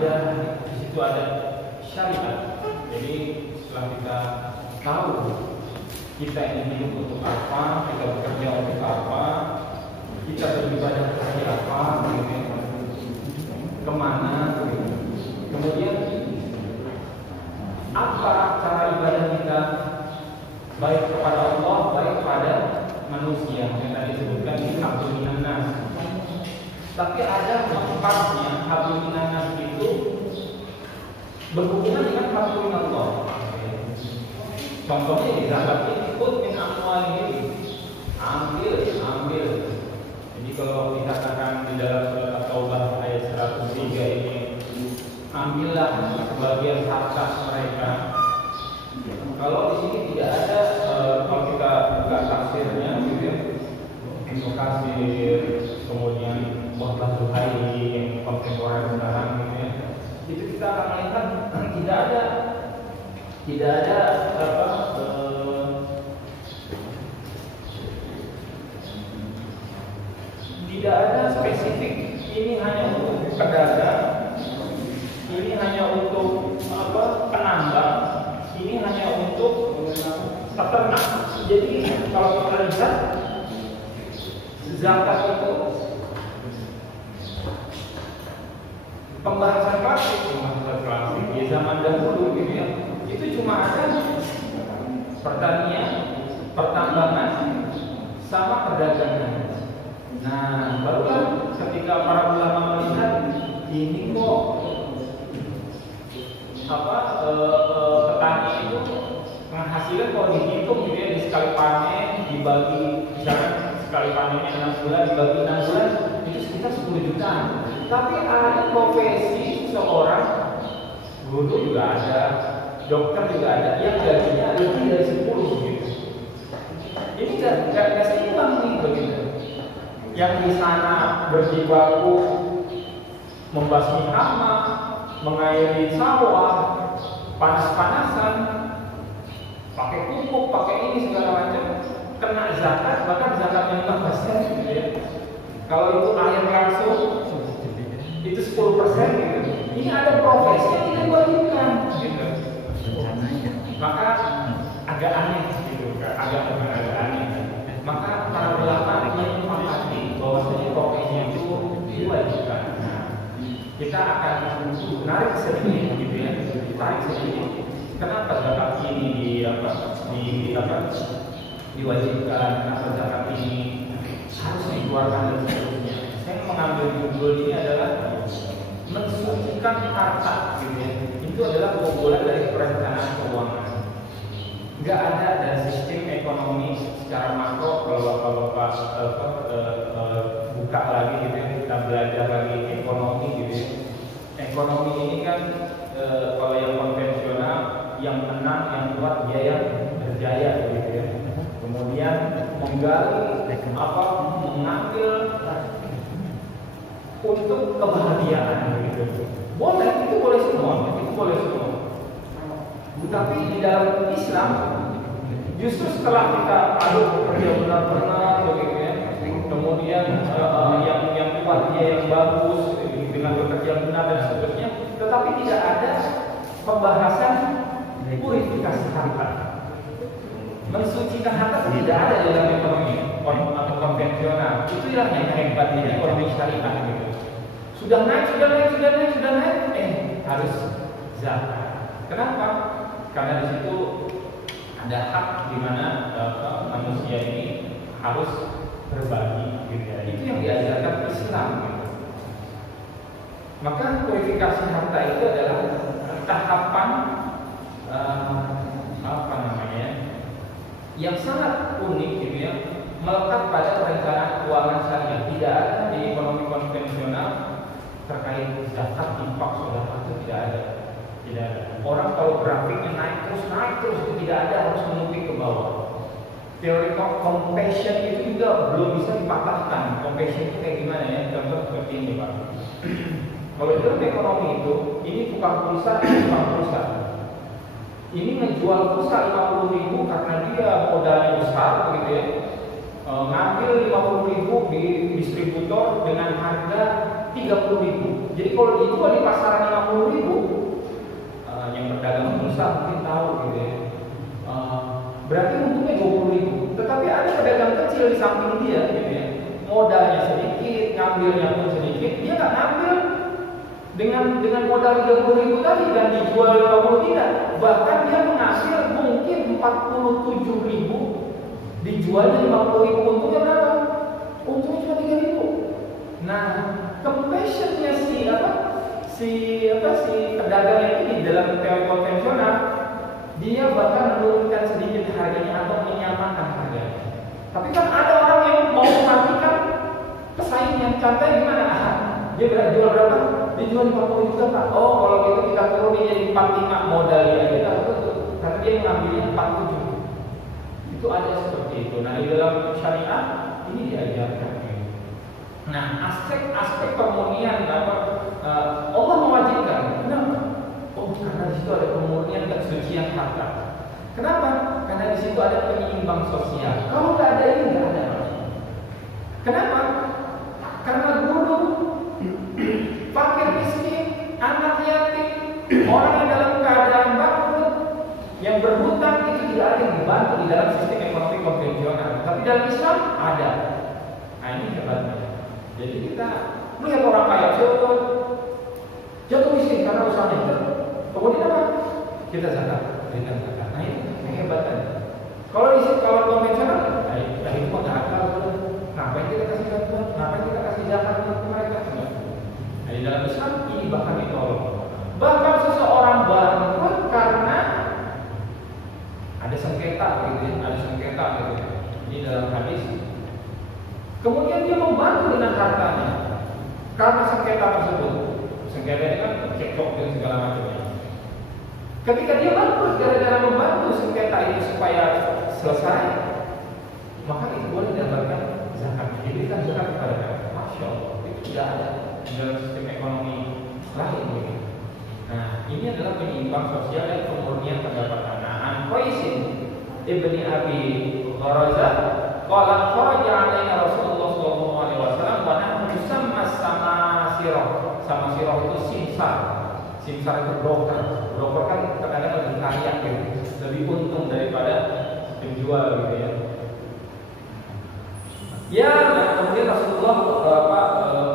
ada di situ ada syariat. Jadi setelah kita tahu kita ini hidup untuk apa, kita bekerja untuk apa, kita beribadah seperti apa, kemana, kemudian apa cara ibadah kita, baik kepada Allah, baik kepada manusia yang tadi disebutkan di hablum minan nas. Tapi ada manfaatnya hablum minan nas itu berhubungan dengan hablum minallah. Contohnya di zakat ini ikut min amwalihim, ambil. Jadi kalau dikatakan di dalam surat At-Taubah ayat 103 ini, ambillah sebagian harta mereka. Kalau di sini tidak ada, kalau kita buka tafsirnya, gitu ya, Ibnu Katsir, kemudian Muhammad Zuhairi yang kontemporer sekarang, gitu ya, itu kita akan melihat tidak ada tidak ada spesifik. Ini hanya untuk pedagang, ini hanya untuk penambang, ini hanya untuk peternak. Jadi kalau kita lihat zakat itu pembahasan klasik di zaman dahulu, gitu ya, itu cuma ada pertanian, pertambangan, sama perdagangan. Nah, barulah ketika para ulama melihat ini kok petani itu penghasilan kalau dihitung, gitu ya, di sekali panen dibagi, misalkan sekali panennya 6 bulan dibagi 6 bulan itu sekitar 10 juta. Tapi ada profesi seorang guru juga ada, dokter juga ada, yang gajinya lebih dari 10 gitu. Ini gak seimbang nih begitu. Yang di sana berjibaku membasmi hama, mengairi sawah, panas-panasan, pakai pupuk, pakai ini segala macam, kena zakat, bahkan zakatnya 5% gitu ya. Kalau itu air langsung itu 10% gitu. Ini ada profesi yang tidak diwajibkan gitu. Maka agak aneh gitu, agak aneh. Maka para ulama menyepakati bahwasanya profesi itu diwajibkan. Nah, kita akan menarik sedikit gitu ya, tarik sedikit. Kenapa zakat ini diwajibkan? Kenapa zakat ini harus dikeluarkan dan seterusnya? Saya mengambil judul ini adalah mensucikan harta, gitu ya. Itu adalah pengumpulan dari perencanaan keuangan. Nggak ada dari sistem ekonomi secara makro. Kalau Bapak buka lagi gitu ya, kita belajar lagi ekonomi gitu ya. Ekonomi ini kan kalau yang konvensional, yang menang, yang kuat, dia yang berjaya gitu ya. Kemudian menggali mengambil untuk kebahagiaan gitu. Boleh, itu boleh semua. Tapi di dalam Islam justru setelah kita kerja benar-benar begitu ya, kemudian yang kuat dia yang bagus dengan bekerja benar dan seterusnya, tetapi tidak ada pembahasan purifikasi harta. Mensucikan harta tidak ada di dalam ekonomi atau konvensional. Itulah yang hebat di ekonomi syariah gitu. Sudah naik, harus zakat. Kenapa? Karena di situ ada hak di mana manusia ini harus berbagi gitu ya. Itu yang diajarkan Islam gitu. Maka purifikasi harta itu adalah tahapan yang sangat unik gitu ya, melekat pada perencanaan keuangan syariah. Tidak ada di ekonomi konvensional terkait zakat, infak, sedekah itu tidak ada. Orang kalau grafiknya naik terus itu tidak ada, harus menukik ke bawah. Teori compassion itu juga belum bisa dipatahkan. Compassion itu kayak gimana ya? Contoh seperti ini Pak. Kalau dalam ekonomi itu, ini tukang pulsa, ini menjual pulsa 50.000 karena dia modalnya besar, begitu ya. Ngambil 50.000 di distributor dengan harga 30.000. Jadi kalau dijual di pasaran 50.000, yang berdagang bursa mungkin tahu gitu ya. Berarti untungnya 20.000. Tetapi ada pedagang kecil di samping dia gitu ya. Modalnya sedikit, ngambilnya pun sedikit, dia nggak ngambil dengan modal 30.000 tadi dan dijual 50 tidak. Bahkan dia mengambil mungkin 47.000, dijualnya 50.000, untungnya berapa? Untungnya cuma 3.000. Nah, compassionnya si pedagang ini dalam teori konvensional, dia bahkan menurunkan sedikit harganya atau menyamakan harganya. Tapi kan ada orang yang mau mematikan pesaingnya. Contohnya gimana? Dia jual berapa? Dia jual 50 juta Pak. Oh, kalau gitu kita turunin jadi 45 modalnya kita. Tapi dia mengambilnya 47. Itu ada seperti itu. Nah, di dalam syariat ini diajarkan. Nah, aspek pemurnian Allah mewajibkan. Kenapa? Oh, karena di situ ada pemurnian kesucian harta. Kenapa? Karena di situ ada penyeimbang sosial. Kalau nggak ada ini, nggak ada. Kenapa? Karena guru, fakir miskin, anak yatim, orang yang dalam keadaan bangkrut, yang berhutang itu tidak ada yang dibantu di dalam sistem ekonomi konvensional. Tapi dalam Islam ada. Nah, ini hebatnya. Jadi kita melihat orang kaya jatuh miskin karena usahanya itu. Kemudian apa? Kita zakat. Nah, ini kehebatannya. Kalau konvensional, nah itu mah nggak akal. Ngapain kita kasih bantuan? Ngapain kita kasih zakat ke mereka? Nah, di dalam Islam ini bahkan ditolong. Bahkan seseorang bangkrut karena ada sengketa gitu ya, Ini dalam hadis. Kemudian dia membantu dengan hartanya karena sengketa tersebut. Sengketa ini kan cekcok dan segala macamnya. Ketika dia bangkrut gara-gara membantu sengketa itu supaya selesai, maka itu boleh didapatkan zakat. Diberikan zakat kepada mereka. Masya Allah, itu tidak ada dalam sistem ekonomi lain. Nah, ini adalah penyeimbang sosial dan pemurnian pendapatan. Nah, An-Qaisin ibni Abi Gharazah qala kharaja alaina Rasulullah sallallahu alaihi wasallam wa nahnu nusamma samasirah itu simsar itu broker kan kadang-kadang lebih kaya gitu, lebih untung daripada penjual gitu ya. Ya, kemudian Rasulullah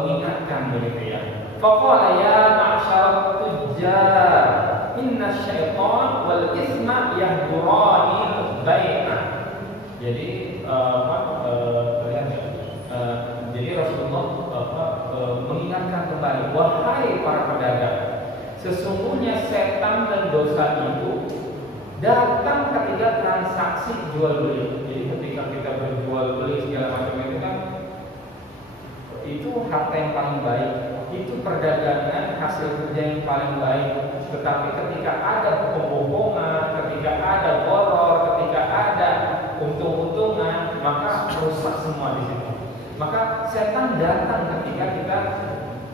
mengingatkan begitu ya. Faqala ya ma'syar tujjar inna syaitan wal isma yahdurani bai'ah. Jadi jadi Rasulullah mengingatkan kembali, wahai para pedagang, sesungguhnya setan dan dosa itu datang ketika transaksi jual beli. Jadi ketika kita berjual beli segala macam itu kan, itu harta yang paling baik, itu perdagangan hasil kerja yang paling baik. Tetapi ketika ada kebohongan, ketika ada horor, ketika ada untung-untungan, maka rusak semua di situ. Maka setan datang ketika kita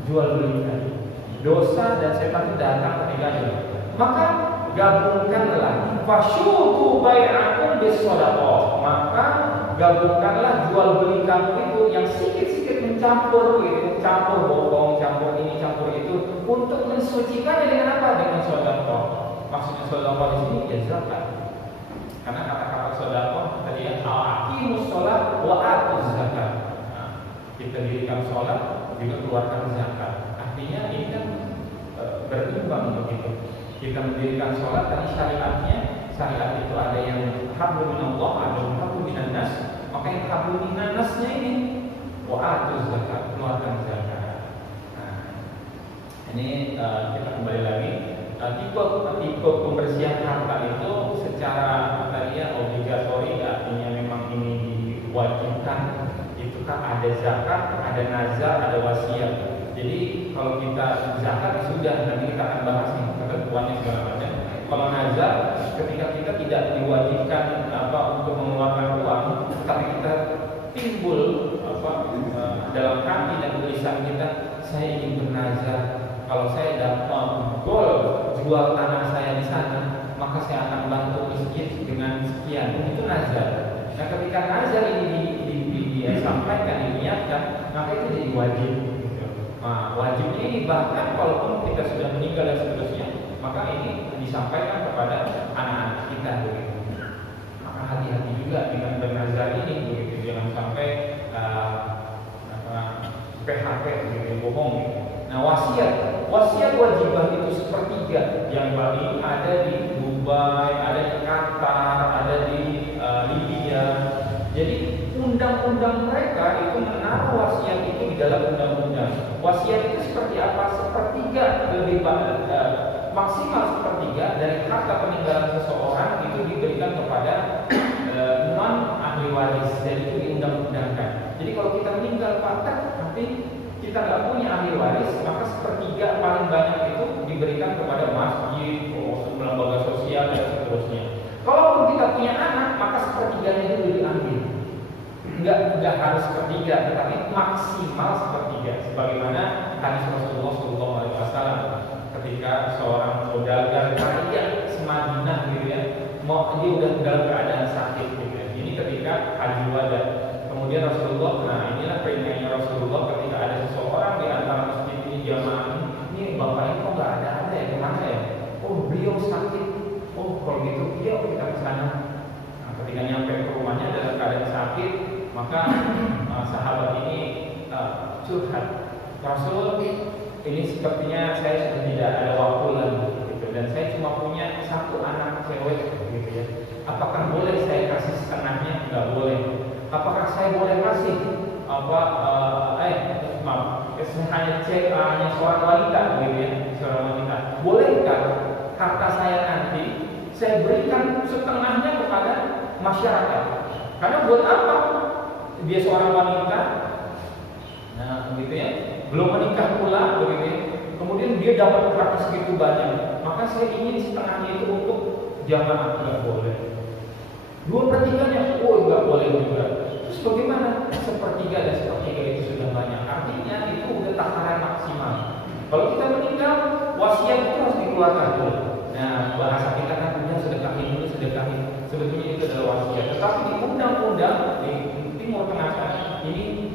jual beli tadi. Dosa dan setan itu datang ketika jual. Maka gabungkanlah fasyuku bai'akum bis-shadaqah. Maka gabungkanlah jual beli kamu itu yang sedikit-sedikit mencampur gitu, campur bohong, campur ini, campur itu, untuk mensucikannya dengan apa? Dengan sedekah. Maksudnya sedekah di sini ya zakat. Karena kata-kata sedekah tadi ya, aqimus shalah wa atuz zakat. Nah, kita dirikan sholat juga keluarkan zakat. Artinya ini kan berimbang begitu. Kita mendirikan sholat tadi syariat itu ada yang hablum minallah, ada yang hablum minannas. Maka yang hablum minannasnya ini wa atuz zakat, keluarkan zakat. Nah, ini kita kembali lagi. Tipe pembersihan harta itu secara tadi obligatori, artinya memang ini diwajibkan. Itu kan ada zakat, ada nazar, ada wasiat. Jadi kalau kita zakat sudah, nanti kita akan bahas nih ketentuannya segala macam. Kalau nazar, ketika kita tidak diwajibkan untuk mengeluarkan uang, tapi kita timbul dalam hati dan tulisan kita, saya ingin bernazar. Kalau saya dapat gol jual tanah saya di sana, maka saya akan bantu masjid dengan sekian. Itu nazar. Nah, ketika nazar ini disampaikan, diniatkan, maka itu jadi wajib. Nah, wajibnya ini bahkan kalaupun kita sudah meninggal dan seterusnya, maka ini disampaikan kepada anak-anak kita begitu. Maka hati-hati juga dengan bernazar ini begitu, jangan sampai PHP begitu, bohong. Gitu. Nah, wasiat wajibah itu sepertiga yang paling ada di Dubai, ada di Qatar, ada di Libya. Jadi undang-undang mereka itu menaruh wasiat itu di dalam undang-undang. Wasiat itu seperti apa? Sepertiga lebih maksimal sepertiga dari harta peninggalan seseorang itu diberikan kepada non ahli waris. Jadi itu diundang-undangkan. Jadi kalau kita meninggal patah, nanti kita nggak punya ahli waris, maka sepertiga paling banyak itu diberikan kepada masjid, lembaga sosial dan seterusnya. Kalaupun kita punya anak, maka sepertiganya itu diambil. Enggak harus sepertiga, tetapi maksimal sepertiga. Sebagaimana hadis Rasulullah SAW ketika seorang saudagar kaya semadinah gitu ya, dia udah dalam keadaan sakit gitu ya. Ini ketika haji wada. Kemudian Rasulullah, nah inilah perintahnya Rasulullah ketika ada seseorang di antara masjid ini jamaah ini bapak ini kok nggak ada ya, kemana ya? Oh beliau sakit. Oh kalau gitu yuk kita ke sana. Nah, ketika nyampe ke rumahnya dalam keadaan sakit, maka sahabat ini curhat, Rasul ini sepertinya saya sudah tidak ada waktu lagi gitu, dan saya cuma punya satu anak cewek gitu ya. Apakah boleh saya kasih setengahnya? Nggak boleh. Apakah saya boleh kasih hanya seorang wanita gitu ya, seorang wanita? Bolehkah harta saya nanti saya berikan setengahnya kepada masyarakat? Karena buat apa? Dia seorang wanita, nah begitu ya, belum menikah pula begitu ya. Kemudian dia dapat harta segitu banyak, maka saya ingin setengahnya itu untuk jamaah. Nggak boleh. 2/3-nya, oh nggak boleh juga. Terus bagaimana? Sepertiga dan sepertiga itu sudah banyak. Artinya itu udah takaran maksimal. Kalau kita meninggal, wasiat itu harus dikeluarkan dulu. Nah, bahasa kita kan punya sedekahin dulu, sedekahin. Sebetulnya itu adalah wasiat. Tetapi di undang-undang di Timur Tengah ini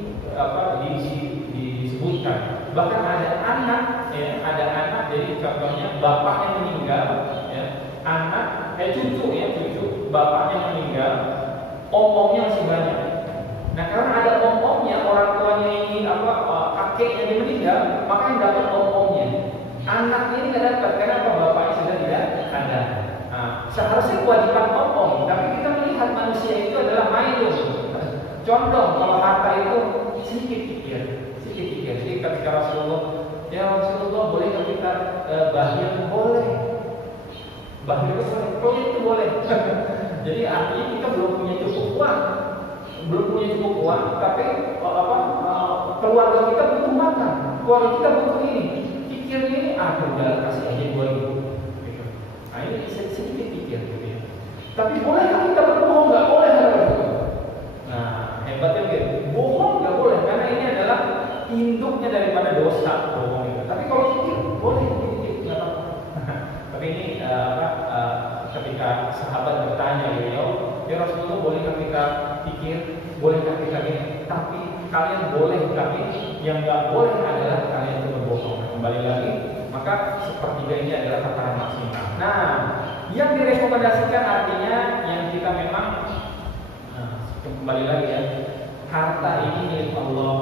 disebutkan. Bahkan ada anak, ya, ada anak. Jadi contohnya bapaknya meninggal, ya, cucu, bapaknya meninggal, om-omnya masih banyak. Nah, karena ada om-omnya, orang tuanya ini kakeknya dia meninggal, maka yang dapat om-omnya. Anak ini tidak dapat karena bapaknya sudah tidak ada. Nah, seharusnya kewajiban om-om, tapi kita melihat manusia itu adalah mailun. Contoh, kalau harta itu sedikit pikir. Jadi ketika Rasulullah, ya Rasulullah boleh kita bahir? Boleh. Bahir itu boleh. Jadi artinya kita belum punya cukup uang, tapi keluarga kita butuh makan, keluarga kita butuh ini. Pikirnya ini, udah kasih aja 2.000. Gitu. Nah ini sedikit pikir, gitu ya. Tapi bolehkah kita berbohong? Nggak boleh. Nah hebatnya gitu, bohong nggak boleh karena ini adalah induknya daripada dosa bohong itu. Tapi kalau pikir boleh, nggak apa-apa. Tapi ini ketika sahabat bertanya ya Rasulullah, bolehkah kita pikir, bolehkah kita ini? Tapi kalian boleh, tapi yang nggak boleh adalah kalian itu berbohong. Kembali lagi, maka sepertiga ini adalah takaran maksimal. Nah, yang direkomendasikan artinya yang kita memang kembali lagi ya, harta ini milik Allah.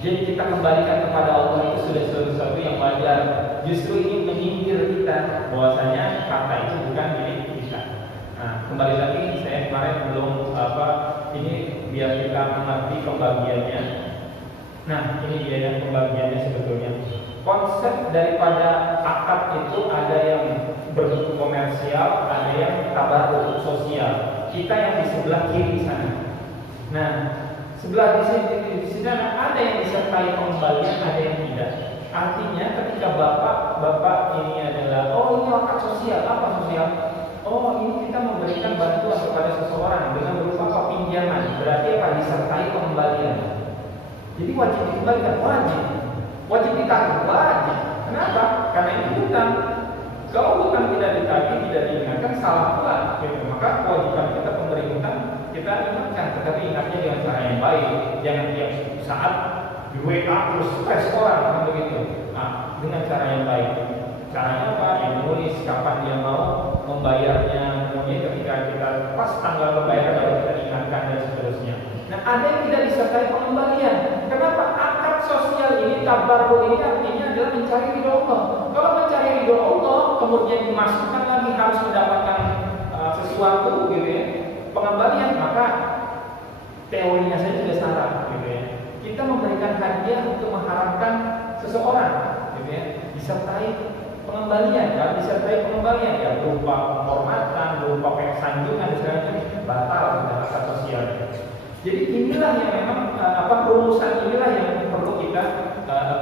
Jadi kita kembalikan kepada Allah itu sudah sesuatu yang wajar. Justru ini menyindir kita bahwasanya harta itu bukan milik kita. Nah, kembali lagi saya kemarin belum ini biar kita mengerti pembagiannya. Nah, ini dia yang pembagiannya sebetulnya. Konsep daripada akad itu ada yang berbentuk komersial, ada yang tabarruk sosial. Kita yang di sebelah kiri sana. Nah, sebelah di sini ada yang disertai pengembalian, ada yang tidak. Artinya ketika bapak ini adalah, ini akad sosial. Apa sosial? Ini kita memberikan bantuan kepada seseorang dengan berupa pinjaman. Berarti akan disertai pengembalian. Jadi wajib dikembalikan, wajib ditagih, wajib. Kenapa? Karena ini hutang. Kalau hutang tidak ditagih, tidak diingatkan, salah pula. Maka kewajiban kita pemberi hutang kita ingatkan, tetapi ingatnya dengan cara yang baik. Jangan tiap saat di WA terus stres orang begitu. dengan cara yang baik. Caranya apa? Yang menulis kapan dia mau membayarnya, kemudian ketika kita pas tanggal pembayaran baru kita ingatkan dan seterusnya. Nah, ada yang tidak disertai pengembalian. Kenapa? Akad sosial ini, tabarruk ini artinya adalah mencari ridho Allah. Kalau mencari ridho Allah, kemudian dimasukkan lagi harus mendapatkan sesuatu, gitu ya, pengembalian, maka teorinya saja sudah salah, gitu ya. Kita memberikan hadiah untuk mengharapkan seseorang, gitu ya, disertai pengembalian, ya, disertai pengembalian, ya, berupa penghormatan, berupa sanjungan, dan batal dalam akad sosial. Jadi inilah yang memang perumusan inilah yang perlu kita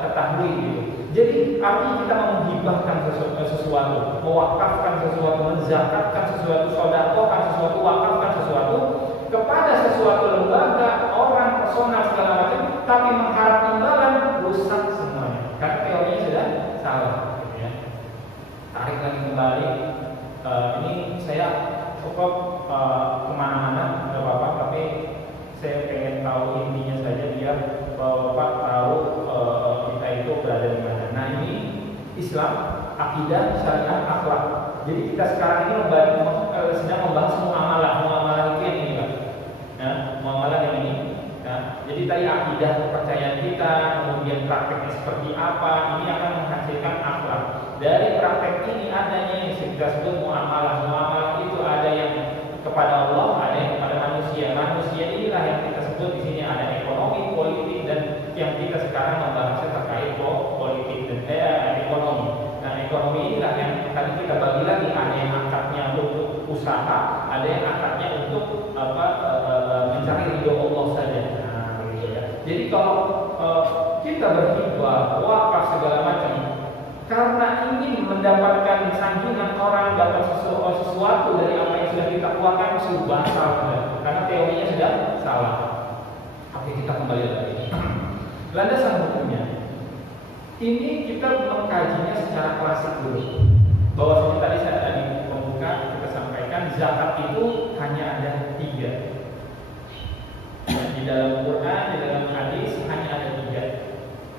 ketahui, gitu. Jadi artinya kita menghibahkan sesuatu, mewakafkan sesuatu, menzakatkan sesuatu, sedekahkan sesuatu, wakafkan sesuatu kepada sesuatu lembaga, orang, personal segala macam, tapi mengharap imbalan, rusak semuanya. Karena teorinya sudah salah, gitu ya. Tarik lagi kembali. Ini saya cukup kemana-mana, nggak apa-apa, tapi saya pengen tahu intinya saja biar Bapak tahu kita itu berada di mana. Nah, ini Islam, akidah, syariat, akhlak. Jadi kita sekarang ini sedang membahas muamalah itu yang ini, Pak. Ya, muamalah yang ini. Ya, jadi tadi akidah kepercayaan kita, kemudian prakteknya seperti apa, ini akan menghasilkan akhlak. Dari praktek ini adanya yang kita sebut muamalah. Muamalah itu ada yang kepada Allah, ada yang kepada manusia. Manusia inilah yang kita sebut di sini ada ekonomi, politik, dan yang kita sekarang membahasnya terkait politik dan ekonomi. Nah, ekonomi inilah yang tadi kita bagi lagi, ada yang akadnya untuk usaha, ada yang akadnya untuk mencari ridho Allah saja. Nah, gitu ya. Jadi kalau kita berhibah, wakaf segala macam karena ingin mendapatkan sanjungan orang, dapat sesuatu dari apa yang sudah kita keluarkan, sudah salah, karena teorinya sudah salah. Oke, kita kembali lagi. Landasan hukumnya, ini kita mengkajinya secara klasik dulu. Bahwasanya tadi saya tadi membuka, kita sampaikan zakat itu hanya ada 3. Di dalam Quran, di dalam hadis hanya ada 3,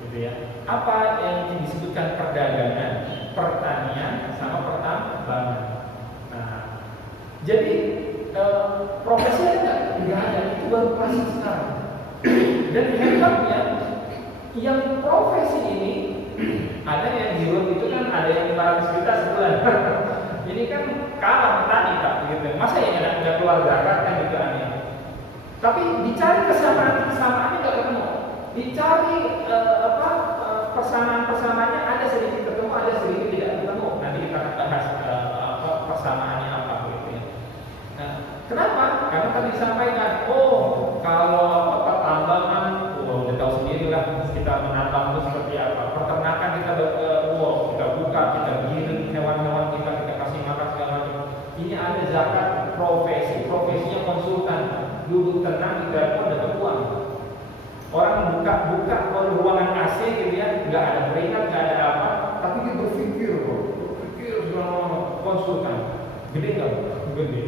gitu ya. Apa yang disebutkan perdagangan, pertanian, sama pertambangan. Nah, jadi profesi ada nggak ada, itu baru klasik sekarang. Dan hebatnya, yang profesi ini ada yang di road itu kan ada yang 500 juta sebulan. Ini kan kalah petani, Pak, gitu. Masa yang ada keluar zakat kan gitu aneh. Tapi dicari kesamaannya nggak ketemu. Dicari persamaan-persamaannya ada sedikit ketemu, ada sedikit tidak ketemu. Nanti kita akan bahas persamaannya apa, gitu ya. Nah, kenapa? Karena tadi disampaikan, kalau pertambangan, udah tahu sendiri lah kita menambang itu seperti apa. Peternakan kita kita buka, kita giring hewan-hewan kita kasih makan segala macam. Ini ada zakat profesinya konsultan. Duduk tenang di telepon dapat uang. Orang buka ruangan AC gitu ya, nggak ada keringat, nggak ada apa, tapi dia berpikir sama konsultan, gede nggak? Gede.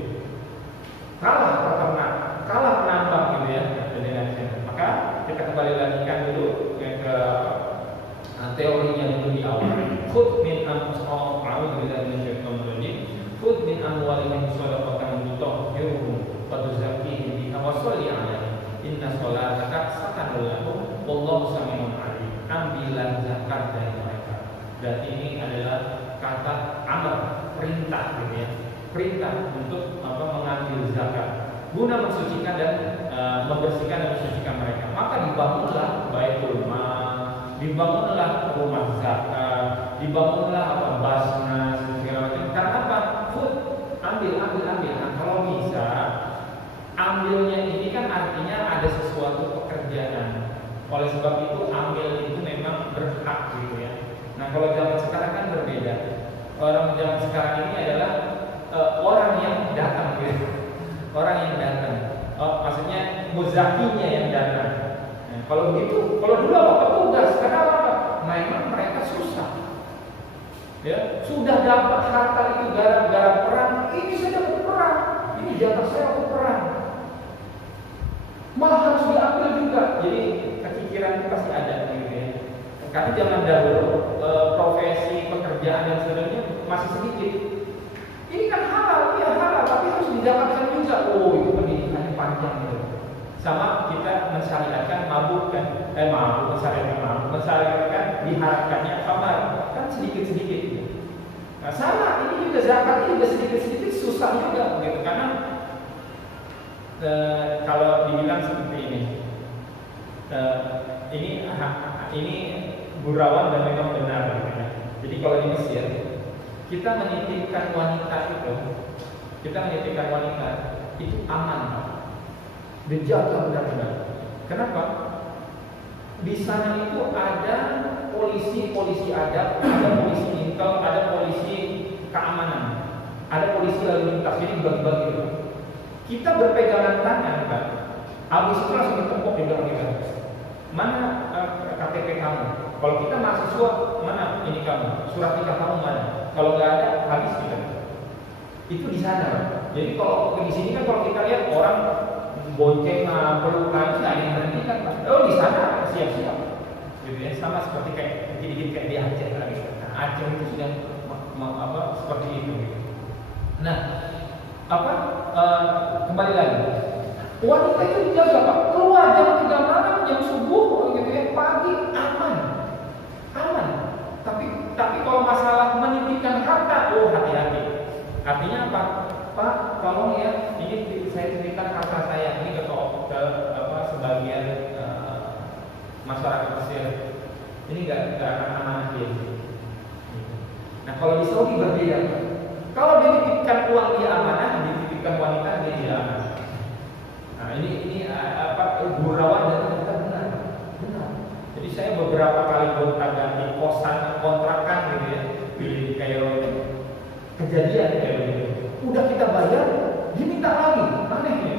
Kalah peternak, kalah penambang gitu ya dengan sini. Maka kita kembali lanjutkan dulu yang ke teorinya dulu di awal. Khudh min amwalihim a'udzu billahi minasyaitonir rajim. Khudh min amwalihim shadaqatan tutahhiruhum wa tuzakkihim biha wa sholli 'alaihim. Inna sholataka sakanun lahum wallahu sami'un 'alim. Ambillah zakat dari mereka. Dan ini adalah kata amr, perintah gitu ya. Perintah untuk mengambil zakat guna mensucikan dan membersihkan dan mensucikan mereka. Maka dibangunlah baitul mal, dibangunlah rumah zakat, dibangunlah basnas segala macam. Karena apa? Ambil. Nah, kalau bisa ambilnya ini kan artinya ada sesuatu pekerjaan. Oleh sebab itu ambil itu memang berhak gitu ya. Nah, kalau zaman sekarang kan berbeda. Orang zaman sekarang ini adalah orang yang datang gitu. Orang yang datang. Maksudnya muzakinya yang datang. Nah, kalau begitu, kalau dulu apa petugas, sekarang apa? Memang mereka susah. Ya, sudah dapat harta itu gara-gara perang. Ini saya dapat perang. Ini jatah saya waktu perang. Malah harus diambil juga. Jadi kepikiran itu pasti ada gitu ya. Karena zaman dahulu profesi pekerjaan dan sebagainya masih sedikit. Ini kan halal, ya halal, tapi harus didapatkan juga. Oh, itu pendidikannya panjang gitu. Sama kita mensyariatkan mabuk kan, mensyariatkan diharapkannya khamar kan sedikit-sedikit gitu. Nah, sama ini juga zakat ini juga sedikit-sedikit susah juga gitu karena kalau dibilang seperti ini gurauan dan memang benar gitu ya. Jadi kalau di Mesir kita menitipkan wanita itu aman, dijaga benar-benar. Kenapa? Di sana itu ada polisi adat, ada polisi intel, ada polisi keamanan, ada polisi lalu lintas. Jadi bagi-bagi gitu. Kita berpegangan tangan kan, habis itu langsung ditempok di belakang kita. Mana KTP kamu? Kalau kita mahasiswa, mana ini kamu? Surat nikah kamu mana? Kalau nggak ada, habis kita. Itu di sana. Jadi kalau di sini kan kalau kita lihat orang boncengan, pelukan, nggak ada yang berhentikan. Oh di sana siap-siap. Gitu ya, sama seperti kayak dikit-dikit kayak di Aceh lagi. Nah, Aceh itu sudah seperti itu. Nah, kembali lagi. Wanita itu dijaga Pak. Keluar jam 3 malam, jam subuh, gitu ya, pagi aman. Tapi kalau masalah menitipkan harta, oh hati-hati. Artinya apa? Pak, tolong ya, ini saya titipkan harta saya ini ke sebagian masyarakat Mesir. Ini nggak akan amanah dia. Nah kalau di Saudi berbeda. Kalau dititipkan uang dia amanah, dititipkan wanita dia tidak amanah. Nah ini gurauan dan ternyata benar. Jadi saya beberapa kali gonta-ganti kosan kontrakan gitu ya di Kairo ini. Kejadian kayak begitu. Udah kita bayar, diminta lagi, aneh ya.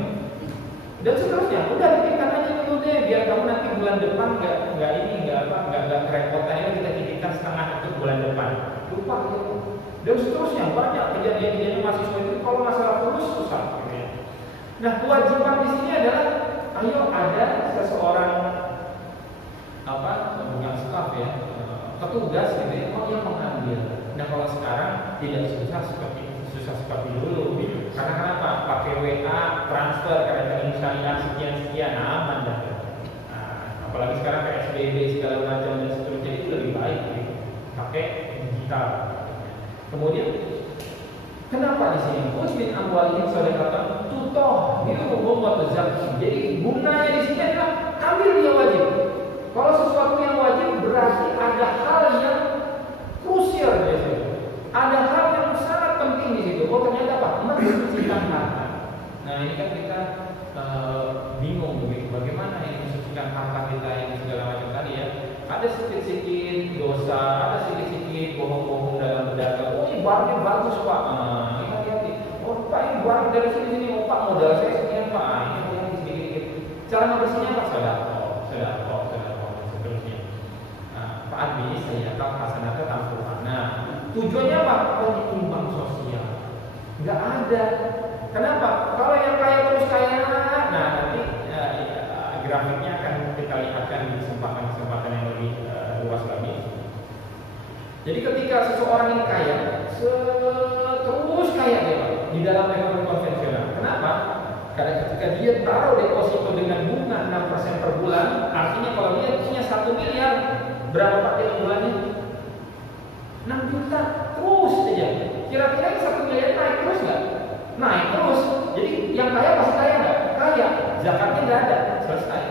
Dan seterusnya, udah titipkan aja dulu deh, biar kamu nanti bulan depan nggak kerepotan ya kita titipkan setengah untuk bulan depan. Lupa gitu. Dan seterusnya banyak kejadian mahasiswa itu kalau masalah tulus susah. Gitu ya. Nah kewajiban di sini adalah, ayo ada seseorang bukan staf ya, petugas gitu ya, yang mengambil. Nah kalau sekarang tidak susah seperti dulu, karena kenapa? Pakai WA, transfer, rekening syariah sekian aman dah. Nah, apalagi sekarang PSBB segala macam dan seterusnya itu lebih baik, gitu. Pakai digital. Kemudian, kenapa di sini? Muslim amwalihim shadaqatan tutoh itu membuat zakat. Jadi gunanya di sini adalah ambil dia wajib. Kalau sesuatu yang wajib berarti ada hal yang krusial di situ. Ada hal yang sangat penting di situ. Oh ternyata apa? Mensucikan harta. Nah ini kan kita bingung begitu. Bagaimana yang mensucikan harta kita yang segala macam tadi ya? Ada sedikit-sedikit dosa, ada sedikit-sedikit bohong-bohong dalam berdagang. Oh ini barangnya bagus Pak. Ini hati-hati. Oh Pak ini barang dari sini. Oh Pak modal saya sekian Pak. Ini sedikit-sedikit. Cara membersihnya apa? Sedekah. Seterusnya. Pak Adi saya akan hasanatnya tampuhan. Nah tujuannya apa? Penyeimbang sosial. Nggak ada. Kenapa? Kalau yang kaya terus kaya, nah nanti grafiknya akan kita lihatkan di kesempatan yang lebih luas lagi. Jadi ketika seseorang ini kaya, terus kaya dia di dalam ekonomi konvensional. Kenapa? Karena ketika dia taruh deposito dengan bunga 6% per bulan, artinya kalau dia punya 1 miliar, berapa Pak tiap bulannya? 6 juta terus saja. Kira-kira 1 miliar naik terus nggak? Naik terus. Jadi yang kaya pasti kaya nggak? Kaya. Zakatnya nggak ada. Selesai.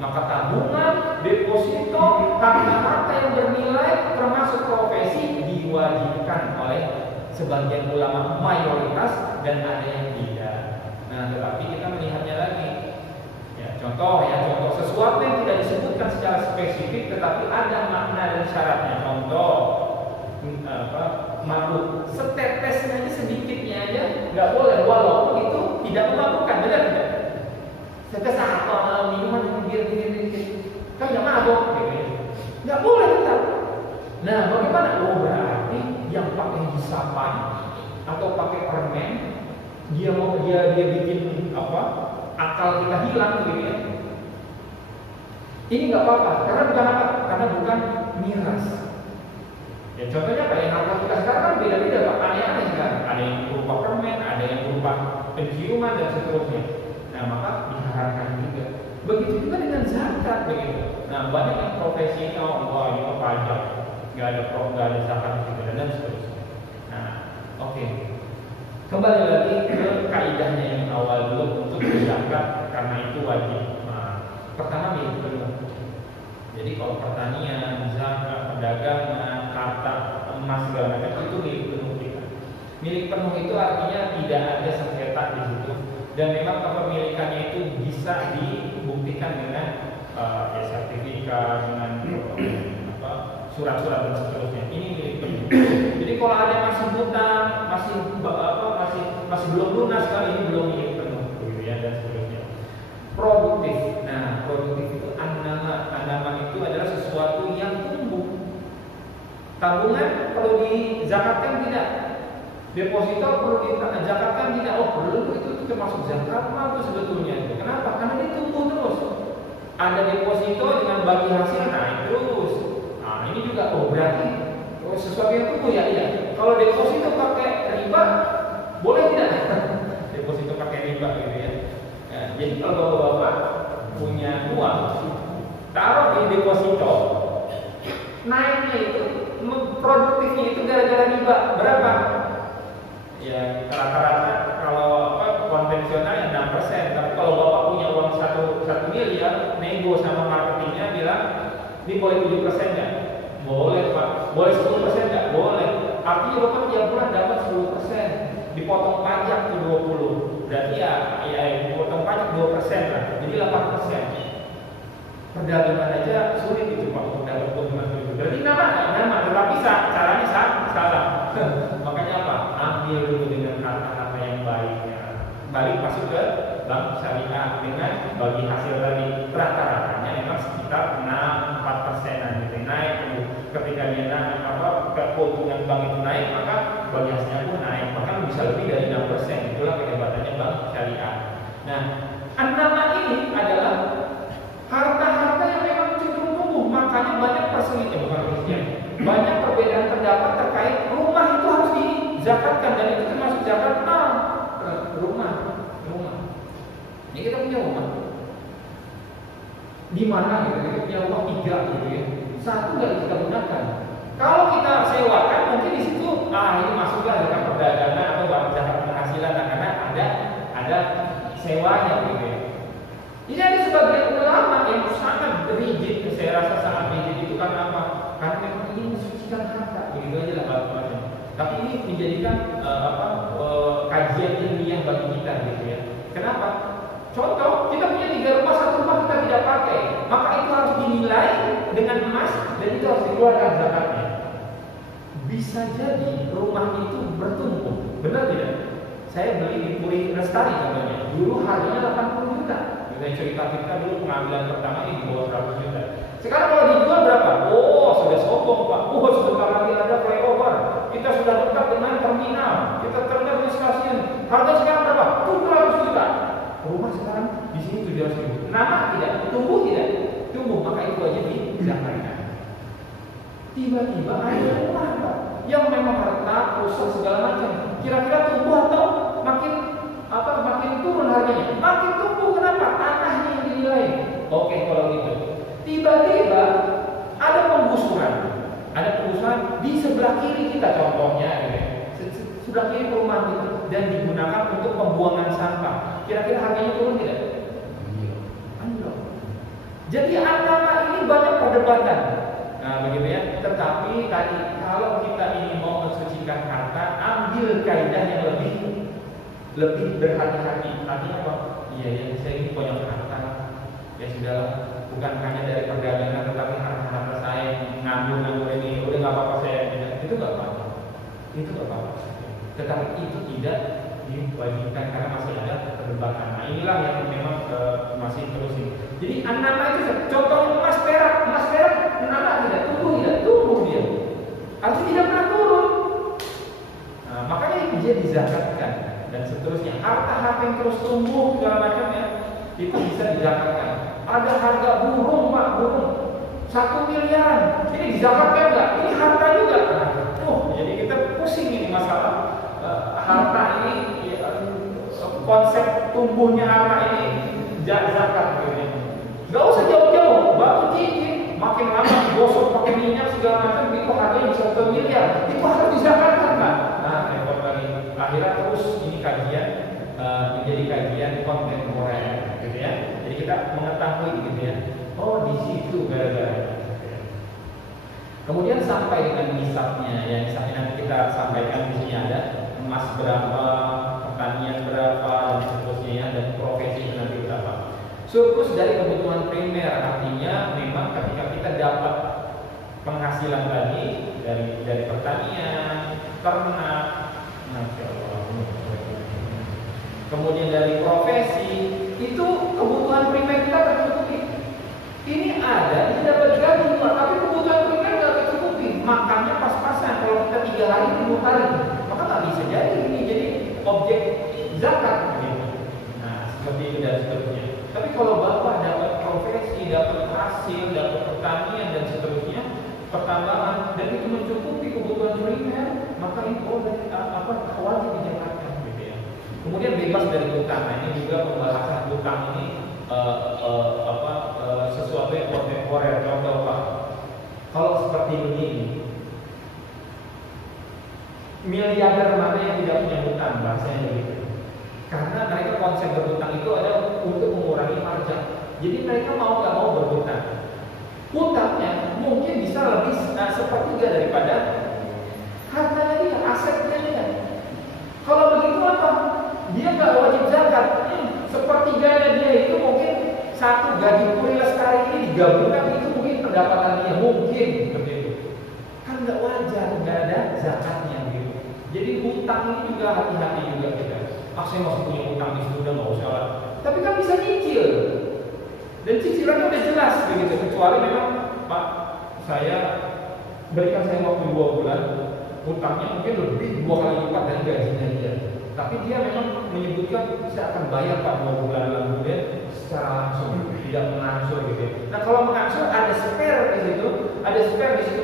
Maka tabungan, deposito, harta yang bernilai termasuk profesi diwajibkan oleh sebagian ulama mayoritas dan ada yang tidak. Nah, tetapi kita melihatnya lagi. Ya, contoh sesuatu yang tidak disebutkan secara spesifik tetapi ada makna dan syaratnya. Contoh mabuk, setetesnya aja sedikitnya aja nggak boleh walaupun itu tidak memabukkan, benar tidak? Setetes apa minuman dikit kan nggak mabuk, gitu. Nggak boleh tetap. Nah bagaimana? Oh berarti yang pakai hisapan atau pakai permen dia bikin akal kita hilang, gitu ya. Ini nggak apa-apa, karena bukan apa? Karena bukan miras. Ya contohnya kayak harta kita sekarang kan beda-beda Pak, aneh-aneh kan. Ada yang berupa permen, ada yang berupa penciuman dan seterusnya. Nah maka diharamkan juga. Begitu juga dengan zakat begitu. Nah banyak yang profesinya, wah ini apa pajak, nggak ada zakat gitu dan seterusnya. Nah oke. Kembali lagi ke kaidahnya yang awal dulu untuk zakat karena itu wajib. Nah, pertama milik penuh. Jadi kalau pertanian, zakat, perdagangan, harta, emas segala macam itu milik penuh kita. Milik penuh itu artinya tidak ada sengketa di situ dan memang kepemilikannya itu bisa dibuktikan dengan sertifikat, dengan surat-surat dan seterusnya. Ini milik penuh. Jadi kalau ada masih hutang, masih belum lunas kali ini belum milik penuh, gitu ya dan seterusnya. Produktif. Nah, produktif itu anama itu adalah sesuatu yang tumbuh. Tabungan perlu dizakatkan tidak? Deposito perlu dizakatkan tidak? Oh perlu, itu termasuk zakat itu sebetulnya. Kenapa? Karena dia tumbuh terus. Ada deposito dengan bagi hasil naik terus. Nah ini juga berarti sesuatu yang tumbuh ya. Iya. Kalau deposito pakai riba boleh tidak? Deposito pakai riba gitu ya. Nah, jadi kalau bapak punya uang taruh di deposito, naiknya itu produktifnya itu gara-gara riba berapa? Ya rata-rata kalau konvensional ya 6%. Tapi kalau bapak punya uang 1 miliar, nego sama marketingnya bilang ini boleh 7% nggak? Boleh Pak. Boleh 10% nggak? Boleh. Artinya bapak tiap bulan dapat 10%, dipotong pajak tuh 20. Berarti ya dipotong pajak 2% lah. Jadi 8%. Perdagangan aja sulit itu Pak untuk dapat keuntungan itu. Berarti nama, tetapi caranya salah. Makanya apa? Ambil dulu dengan harta-harta yang baiknya. Balik masuk ke bank syariah dengan bagi hasil tadi. Rata-ratanya memang sekitar 4%-an gitu. Naik dulu. Ketika dia naik keuntungan bank itu naik, maka bagi hasilnya pun naik. Bahkan bisa lebih dari 6%. Itulah kehebatannya bank syariah. Nah, nama ini adalah harta-harta yang memang cenderung tumbuh. Makanya banyak perselisihan, banyak perbedaan pendapat terkait rumah itu harus dizakatkan dan itu termasuk zakat rumah. Ini kita punya rumah. Di mana gitu? Kita punya rumah 3 gitu ya. 1 nggak kita gunakan. Kalau kita sewakan mungkin di situ ini masuklah dalam perdagangan atau zakat penghasilan karena ada sewanya gitu ya. Ini ada sebagian ulama yang sangat rigid, saya rasa sangat rigid itu karena apa? Karena memang ingin mensucikan harta, begitu aja lah bahasanya. Tapi ini menjadikan kajian ilmiah bagi kita gitu ya. Kenapa? Contoh, kita punya 3 rumah, 1 rumah kita tidak pakai, maka itu harus dinilai dengan emas dan itu harus dikeluarkan zakatnya. Bisa jadi rumah itu bertumbuh, benar tidak? Saya beli di Puri Lestari contohnya, dulu harganya 80 juta. Kita cerita kita dulu pengambilan pertama ini di bawah 100 juta. Sekarang kalau dijual berapa? Oh sudah sombong Pak. Sebentar lagi ada flyover. Kita sudah dekat dengan terminal. Kita terdekat dengan stasiun. Harga sekarang berapa? 700 juta. Rumah sekarang di sini 700 ribu. Nama tidak? Tumbuh tidak? Tumbuh. Maka itu aja dizakatkan. Tiba-tiba ada rumah Pak yang memang retak, rusak segala macam. Kira-kira tumbuh atau makin turun harganya? Makin tumbuh. Kenapa? Tanahnya yang dinilai. Oke kalau gitu. Tiba-tiba ada penggusuran di sebelah kiri kita contohnya, sebelah kiri perumahan itu dan digunakan untuk pembuangan sampah. Kira-kira harganya turun tidak? Anjlok. Jadi antara ini banyak perdebatan. Nah begitu ya. Tetapi tadi kalau kita ini mau mensucikan harta, ambil kaidah yang lebih berhati-hati. Artinya apa? Iya saya ini punya harta. Ya sudahlah. Bukan hanya dari perdagangan, tetapi harta-harta saya ngambil ini, udah nggak apa-apa saya itu nggak apa-apa, tetapi itu tidak diwajibkan karena masih ada perdebatan. Nah inilah yang memang masih terus ini. Jadi nama itu contoh emas perak nama tidak tumbuh dia, artinya tidak pernah turun. Nah, makanya dia dizakatkan dan seterusnya. Harta-harta yang terus tumbuh segala macamnya itu bisa dizakatkan. Ada harga burung Pak, burung 1 miliaran. Ini dizakatkan nggak? Ini harta juga. Jadi kita pusing ini masalah harta ini, konsep tumbuhnya harta ini zakat gitu. Gak usah jauh-jauh, batu cincin makin lama digosok pakai minyak segala macam, itu harganya bisa 1 miliar. Itu harus dizakatkan kan? Nah, repot lagi. Akhirnya terus ini kajian menjadi kajian kontemporer, gitu ya. Jadi kita mengetahui gitu ya. Oh, di situ gara-gara. Kemudian sampai dengan nisabnya, ya nisabnya nanti kita sampaikan di sini ada emas berapa, pertanian berapa, dan seterusnya ya, dan profesi nanti berapa. Surplus dari kebutuhan primer artinya memang ketika kita dapat penghasilan tadi dari pertanian, ternak, kemudian dari profesi, itu kebutuhan primer kita tercukupi. Ini ada, ini dapat gaji, tapi kebutuhan primer nggak tercukupi. Makannya pas-pasan. Kalau kita 3 hari 5 hari, maka nggak bisa jadi ini jadi objek zakat. Gitu. Nah, seperti itu dan seterusnya. Tapi kalau bapak dapat profesi, dapat hasil, dapat pertanian dan seterusnya, pertambangan, dan itu mencukupi kebutuhan primer, maka ini wajib dijalankan, gitu ya. Kemudian bebas dari hutang. Nah, ini juga pembahasan hutang ini sesuatu yang kontemporer. Contoh Pak, kalau seperti ini, miliarder mana yang tidak punya hutang, bahasanya begitu. Karena mereka konsep berhutang itu adalah untuk mengurangi pajak. Jadi mereka mau nggak mau berhutang. Hutangnya mungkin bisa lebih sepertiga daripada hartanya dia, asetnya dia. Kalau begitu apa? Dia nggak wajib zakat. Sepertiganya dia itu mungkin 1 gaji Puri Lestari ini digabungkan, itu mungkin pendapatan dia, mungkin seperti itu. Kan nggak wajar, nggak ada zakatnya gitu. Jadi hutang ini juga hati-hati juga kita. Saya masih punya hutang di situ, udah nggak usah lah. Tapi kan bisa nyicil, dan cicilannya udah jelas begitu. Kecuali memang Pak, berikan saya waktu 2 bulan, hutangnya mungkin lebih 2 kali lipat dari gajinya dia. Tapi dia memang menyebutkan saya akan bayar Pak 2 bulan kemudian secara langsung, tidak mengangsur gitu. Nah, kalau mengangsur ada spare di situ,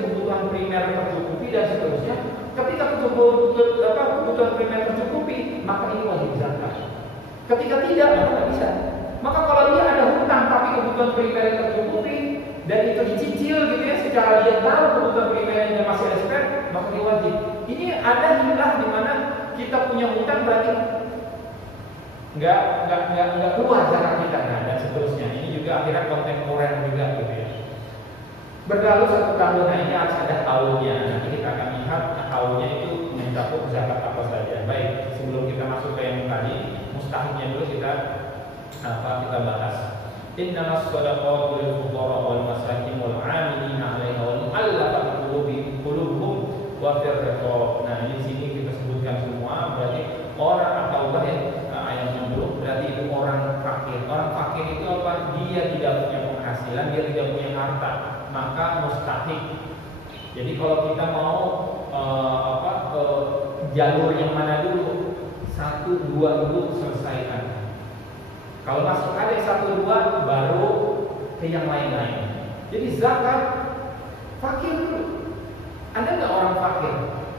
kebutuhan primer tercukupi dan seterusnya. Ketika kebutuhan primer tercukupi, maka ini wajib zakat. Ketika tidak, maka tidak bisa. Maka kalau dia ada hutang tapi kebutuhan primer tercukupi dan itu dicicil gitu ya, secara dia tahu kebutuhan primernya masih ada spare, maka dia wajib. Ini ada hilah di mana kita punya hutang berarti nggak keluar zakat kita, dan seterusnya. Ini juga akhirnya kontemporer juga gitu ya. Berlalu 1 tahun, nah ini harus ada tahunnya. Nanti kita akan lihat tahunnya itu mencakup zakat apa saja. Baik, sebelum kita masuk ke yang tadi, mustahiknya dulu kita bahas. Innamas shadaqatu lil fuqara wal masakin wal 'amilina 'alaiha wal mu'allafati qulubuhum wa fir riqab. Nah, di sini kita sebutkan semua, berarti orang atau ayatnya dulu, berarti itu orang fakir. Orang fakir itu apa? Dia tidak punya penghasilan, dia tidak punya harta, maka mustahik. Jadi kalau kita mau jalur yang mana dulu, 1, 2 dulu selesaikan. Kalau masih ada 1, 2 baru ke yang lain-lain. Jadi zakat fakir dulu. Ada nggak orang fakir?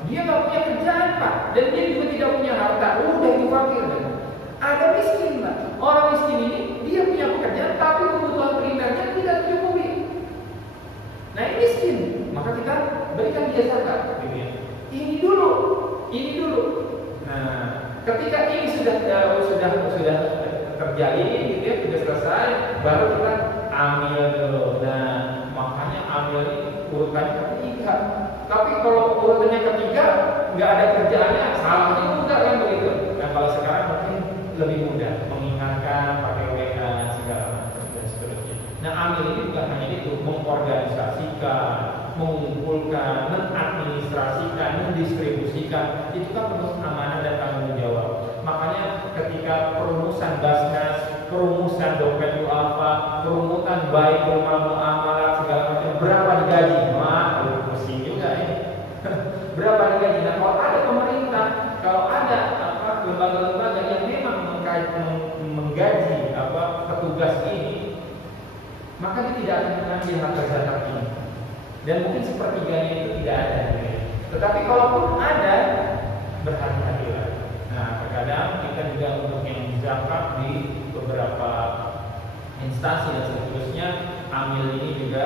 Dia nggak punya kerjaan Pak, dan dia juga tidak punya harta. Udah itu fakir kan? Ada miskin Pak. Orang miskin ini dia punya pekerjaan tapi kebutuhan primernya tidak tercukupi. Nah, ini miskin, maka kita berikan dia zakat. Ini dulu. Nah, ketika ini sudah terjadi, gitu ya, sudah selesai, baru kita ambil dulu. Nah, makanya ambil ini urutannya ketiga. Tapi kalau urutannya ketiga nggak ada kerjaannya, salah juga kan begitu. Nah, kalau sekarang mungkin lebih mudah mengingatkan pakai WA segala macam dan seterusnya. Nah, ambil ini bukan hanya itu, mengorganisasikan, mengumpulkan, mengadministrasikan, mendistribusikan, itu kan penuh amanah dan tanggung jawab. Makanya ketika perumusan Basnas, perumusan dompet duafa, perumusan baik rumah muamalah segala macam, berapa digaji? Pusing juga ini. Berapa digaji? Nah, kalau ada pemerintah, kalau ada lembaga-lembaga yang memang menggaji petugas ini, maka dia tidak akan mengambil harta zakat ini. Dan mungkin sepertiganya itu tidak ada. Tetapi kalaupun ada, berhati-hatilah. Nah, terkadang kita juga untuk yang zakat di beberapa instansi dan seterusnya, ambil ini juga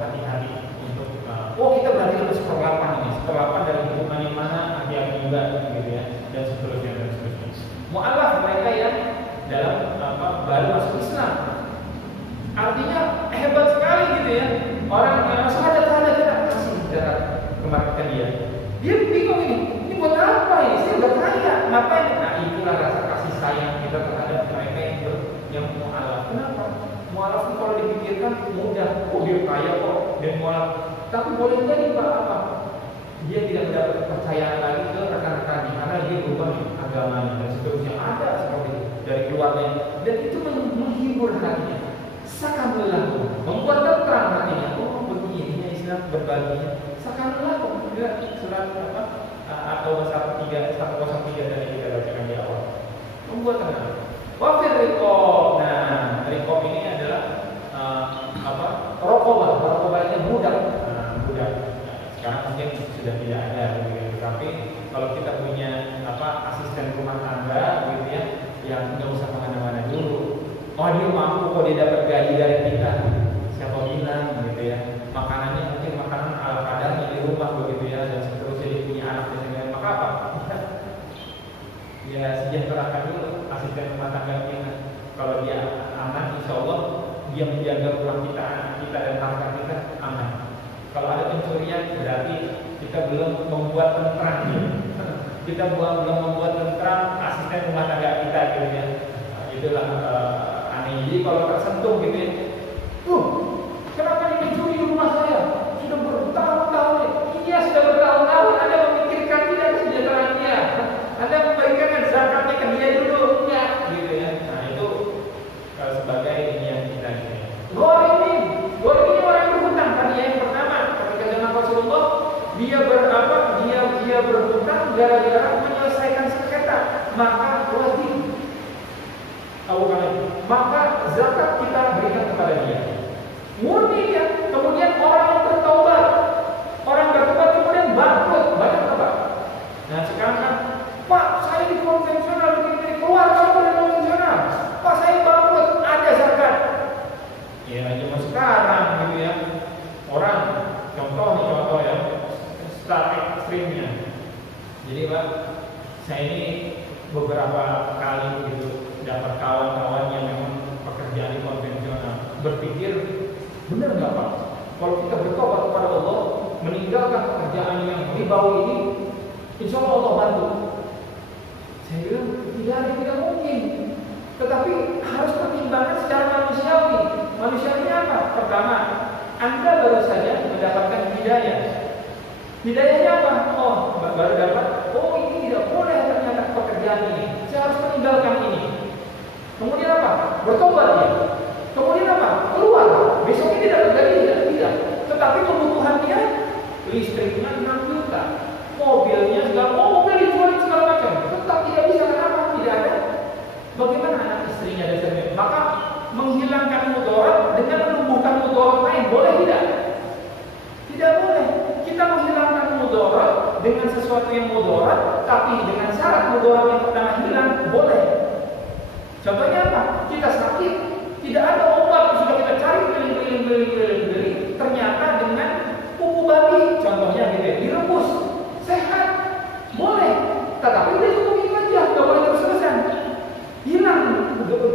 hati-hati untuk kita berarti harus seperlapan ini, seperlapan dari hubungan yang mana hati-hati juga gitu ya, dan seterusnya dan seterusnya. Mu'alaf mereka yang dalam baru masuk Islam, artinya hebat sekali gitu ya. Orang yang ada kita kasih zakat kemarin ke dia bingung ini buat apa ini? Saya udah kaya, ngapain? Nah, itulah rasa kasih sayang kita terhadap mereka yang mu'alaf. Kenapa? Mu'alaf itu kalau dipikirkan mudah, dia kaya kok dan mu'alaf. Tapi boleh jadi apa? Dia tidak mendapat kepercayaan lagi ke rekan-rekannya karena dia berubah agamanya dan seterusnya. Ada seperti itu dari keluarganya, dan itu menghibur hatinya. Sakamullah, membuat terang hatinya. Begini Islam berbaginya. Sakamullah, surat atau pasal 103 dari kita bacakan di awal. Membuat terang. Wafir rikob. Nah, rikob ini adalah rokobahnya budak. Budak. Sekarang mungkin sudah tidak ada, gitu. Tapi kalau kita punya asisten rumah tangga, gitu ya, yang nggak usah kemana-mana dulu. Oh, dia mampu kok, dia dapat gaji dari kita. Siapa bilang, gitu ya? Makanannya mungkin makanan ala kadarnya di rumah, begitu ya, dan seterusnya. Dia punya anak dan sebagainya. Maka apa? Ya sejahterakan dulu asisten rumah tangga kita. Kalau dia aman, insya Allah dia menjaga rumah kita, anak kita dan harta kita aman. Kalau ada pencurian, berarti kita belum membuat tentram. Kita belum membuat tentram asisten rumah tangga kita, gitu ya. Itulah aneh. Jadi kalau tersentuh gitu ya, kenapa dia mencuri di rumah saya? Sudah bertahun-tahun. Iya, sudah bertahun-tahun. Anda memikirkan tidak kesejahteraan dia. Anda memberikan zakatnya ke dia dulu, enggak, gitu ya. Nah, itu sebagai ini yang kita ini. Ghorimin ini orang yang berhutang. Tadi yang pertama, ketika zaman Rasulullah, dia berhutang gara-gara menyelesaikan sengketa, maka wajib. Maka zakat kita berikan kepada dia. Murni ya. Kemudian orang yang bertaubat, kemudian bangkrut, banyak apa? Nah, sekarang kan, Pak, saya di konvensional begini, keluar saya dari konvensional. Pak, saya bangkrut, ada zakat. Ya, cuma sekarang gitu ya. Orang, contoh ya, start ekstrimnya. Jadi Pak, saya ini beberapa kali gitu dapat kawan-kawan yang memang pekerjaan di konvensional, berpikir benar nggak Pak? Kalau kita bertobat kepada Allah, meninggalkan pekerjaan yang ribawi ini, insya Allah bantu. Saya bilang tidak mungkin. Tetapi harus pertimbangkan secara manusiawi. Manusiawinya apa? Pertama, Anda baru saja mendapatkan hidayah. Hidayahnya apa? Baru dapat. Ini tidak boleh ternyata pekerjaan ini. Saya harus meninggalkan ini. Kemudian apa? Bertobat dia. Kemudian apa? Keluar. Besoknya tidak terjadi, tidak. Tetapi kebutuhannya, listriknya 6 juta, mobilnya mobil dijual segala macam. Tetap tidak bisa, kenapa? Tidak ada. Bagaimana anak istrinya dan sebagainya? Maka menghilangkan mudarat dengan menumbuhkan mudarat lain, boleh tidak? Tidak boleh. Kita menghilangkan mudarat dengan sesuatu yang mudarat, tapi dengan syarat mudarat yang pertama hilang, boleh. Contohnya apa? Kita sakit, tidak ada obat, sudah kita cari beli, ternyata dengan kuku babi, contohnya gitu ya, direbus, sehat, boleh. Tetapi udah cukup itu aja, nggak boleh terus-terusan. Hilang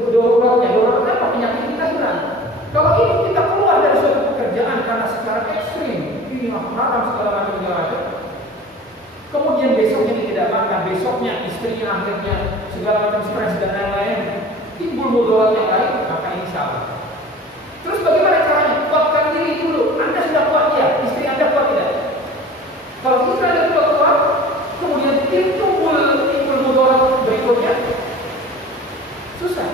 dorongannya apa? Penyakit kita hilang. Kalau ini kita keluar dari suatu pekerjaan karena secara ekstrim, ini haram segala macam. Kemudian besoknya dia tidak makan, besoknya istrinya akhirnya segala macam stres dan lain-lain, timbul mudarat yang lain, maka ini salah. Terus bagaimana caranya? Kuatkan diri dulu. Anda sudah kuat ya, istri Anda kuat tidak? Kalau istri Anda sudah kuat, kemudian timbul mudarat berikutnya, susah.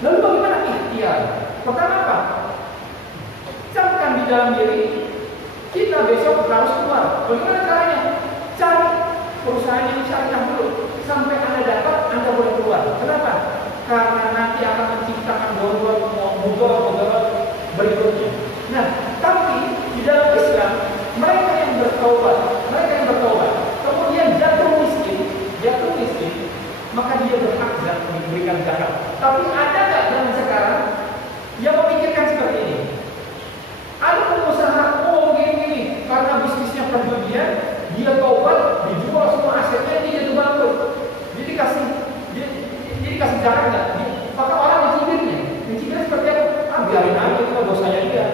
Lalu bagaimana ikhtiar? Pertama apa? Camkan di dalam diri, kita besok harus keluar. Bagaimana caranya? Cari perusahaan yang syariah dulu. Sampai Anda dapat, Anda boleh keluar. Kenapa? Karena nanti akan menciptakan mudarat Tapi ada nggak zaman sekarang yang memikirkan seperti ini? Ada pengusaha, oh gini, karena bisnisnya perjudian, dia tobat, dijual semua asetnya, dia jatuh bangkrut. Jadi kasih jarak nggak? Maka orang dicibirnya seperti apa? Ah, biarin aja, itu dosanya dia.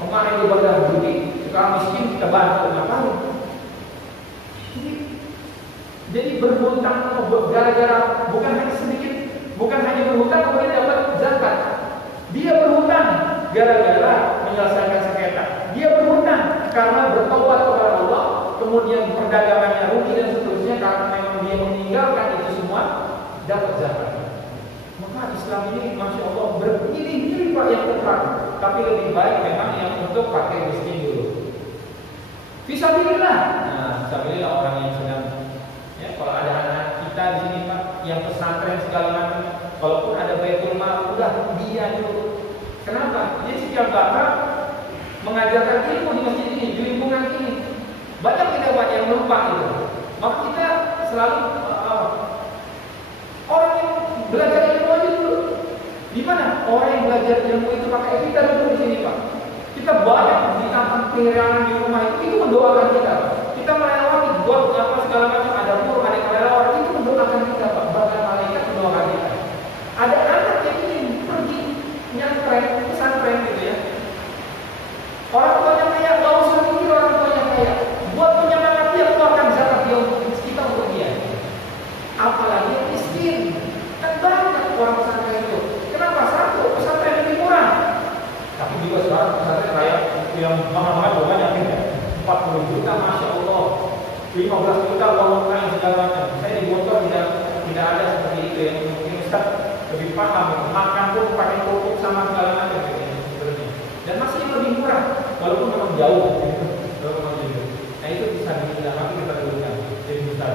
Kemarin dia berdagang judi, sekarang miskin kita bantu, ngapain? Jadi berhutang gara-gara bukan hanya sedikit, bukan hanya berhutang kemudian dapat zakat. Dia berhutang gara-gara menyelesaikan sengketa. Dia berhutang karena bertobat kepada Allah, kemudian perdagangannya rugi dan seterusnya karena memang dia meninggalkan itu semua, dapat zakat. Maka Islam ini Masya Allah berpilih-pilih Pak yang tepat, tapi lebih baik memang yang untuk pakai miskin dulu. Fisabilillah. Nah, fisabilillah orang yang sedang, ya, kalau ada anak kita di sini Pak yang pesantren segala macam, kalaupun ada baitul mal, udah dia dulu. Kenapa? Dia setiap bapak mengajarkan ilmu di masjid ini, di lingkungan ini. Banyak tidak banyak yang lupa itu. Maka kita selalu orang yang belajar ilmu aja dulu. Di mana orang yang belajar ilmu itu pakai kita dulu di sini Pak. Kita banyak di taman kelirangan di rumah itu mendoakan kita. Kita melewati buat apa segala macam, ada pur, ada kelelawar, itu mendoakan kita Pak. Bahkan malaikat mendoakan kita. Ada anak yang ingin pergi nyantren, pesantren gitu ya. Orang tuanya kaya, gak usah mikir orang tuanya kaya. Buat penyemangat dia, keluarkan zakat dia untuk kita untuk dia. Apalagi yang miskin. Kan banyak orang pesantren itu. Kenapa? Satu, pesantren lebih murah. Tapi juga sekarang pesantren kayak yang mahal-mahal banyak ya. 40 juta, Masya Allah. 15 juta uang makan segala macam. Saya di Bogor tidak ada seperti itu yang mungkin Ustaz lebih paham. Makan pun pakai kerupuk sama segala macam sebenarnya. Dan masih lebih murah, walaupun memang jauh. Nah itu bisa dibilang kita dulukan. Jadi bisa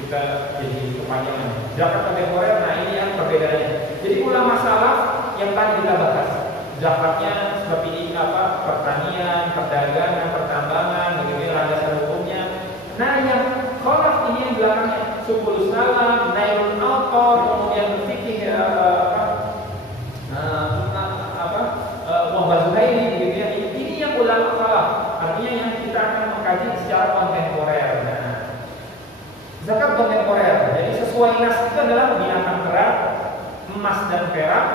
kita jadi kepanjangan. Zakat kontemporer, nah ini yang perbedaannya. Jadi ulama salaf yang tadi kita bahas, zakatnya seperti ini apa? Pertanian, perdagangan, pertambangan, begitu landasan hukumnya. Nah yang kholaf ini yang belakangnya Subul Salam, Nailul Autor, kemudian fikih Muhammad Zuhairi, begitu ya. Ini yang ulama salaf. Artinya yang kita akan mengkaji secara kontemporer. Nah, zakat kontemporer. Jadi sesuai nas itu adalah binatang ternak, emas dan perak,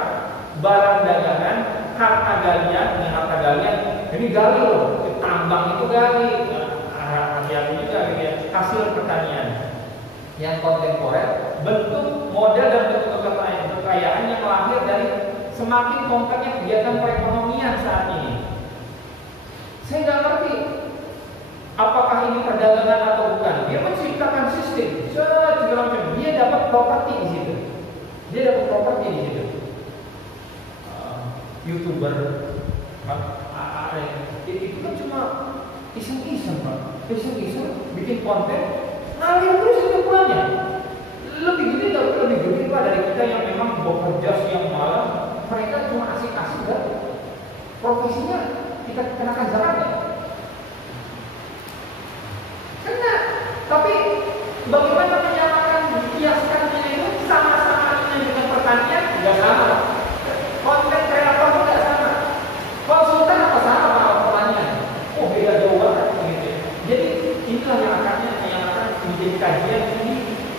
barang dagangan, harta galian, harta galian. Ini gali loh, tambang itu gali, hati-hati juga gitu ya. Hasil pertanian. Yang kontemporer, bentuk model dan bentuk kekayaan yang lahir dari semakin kompleknya kegiatan perekonomian saat ini. Saya nggak ngerti apakah ini perdagangan atau bukan. Dia menciptakan sistem, segala macam. Dia dapat properti di situ. YouTuber, itu kan cuma iseng-iseng Pak. Iseng-iseng bikin konten, ngalir terus itu pulannya. Lebih gede Pak dari kita yang memang bekerja siang malam. Mereka cuma asik-asik dan profesinya kita kenakan zakatnya. Kena, tapi bagaimana menyamakan kiaskannya itu sama-sama dengan pertanian? Tidak sama. Konten kreator tidak sama. Konsultan apa sama Pak pertanian? Oh beda jauh banget gitu. Jadi inilah yang akan menjadi kajian ini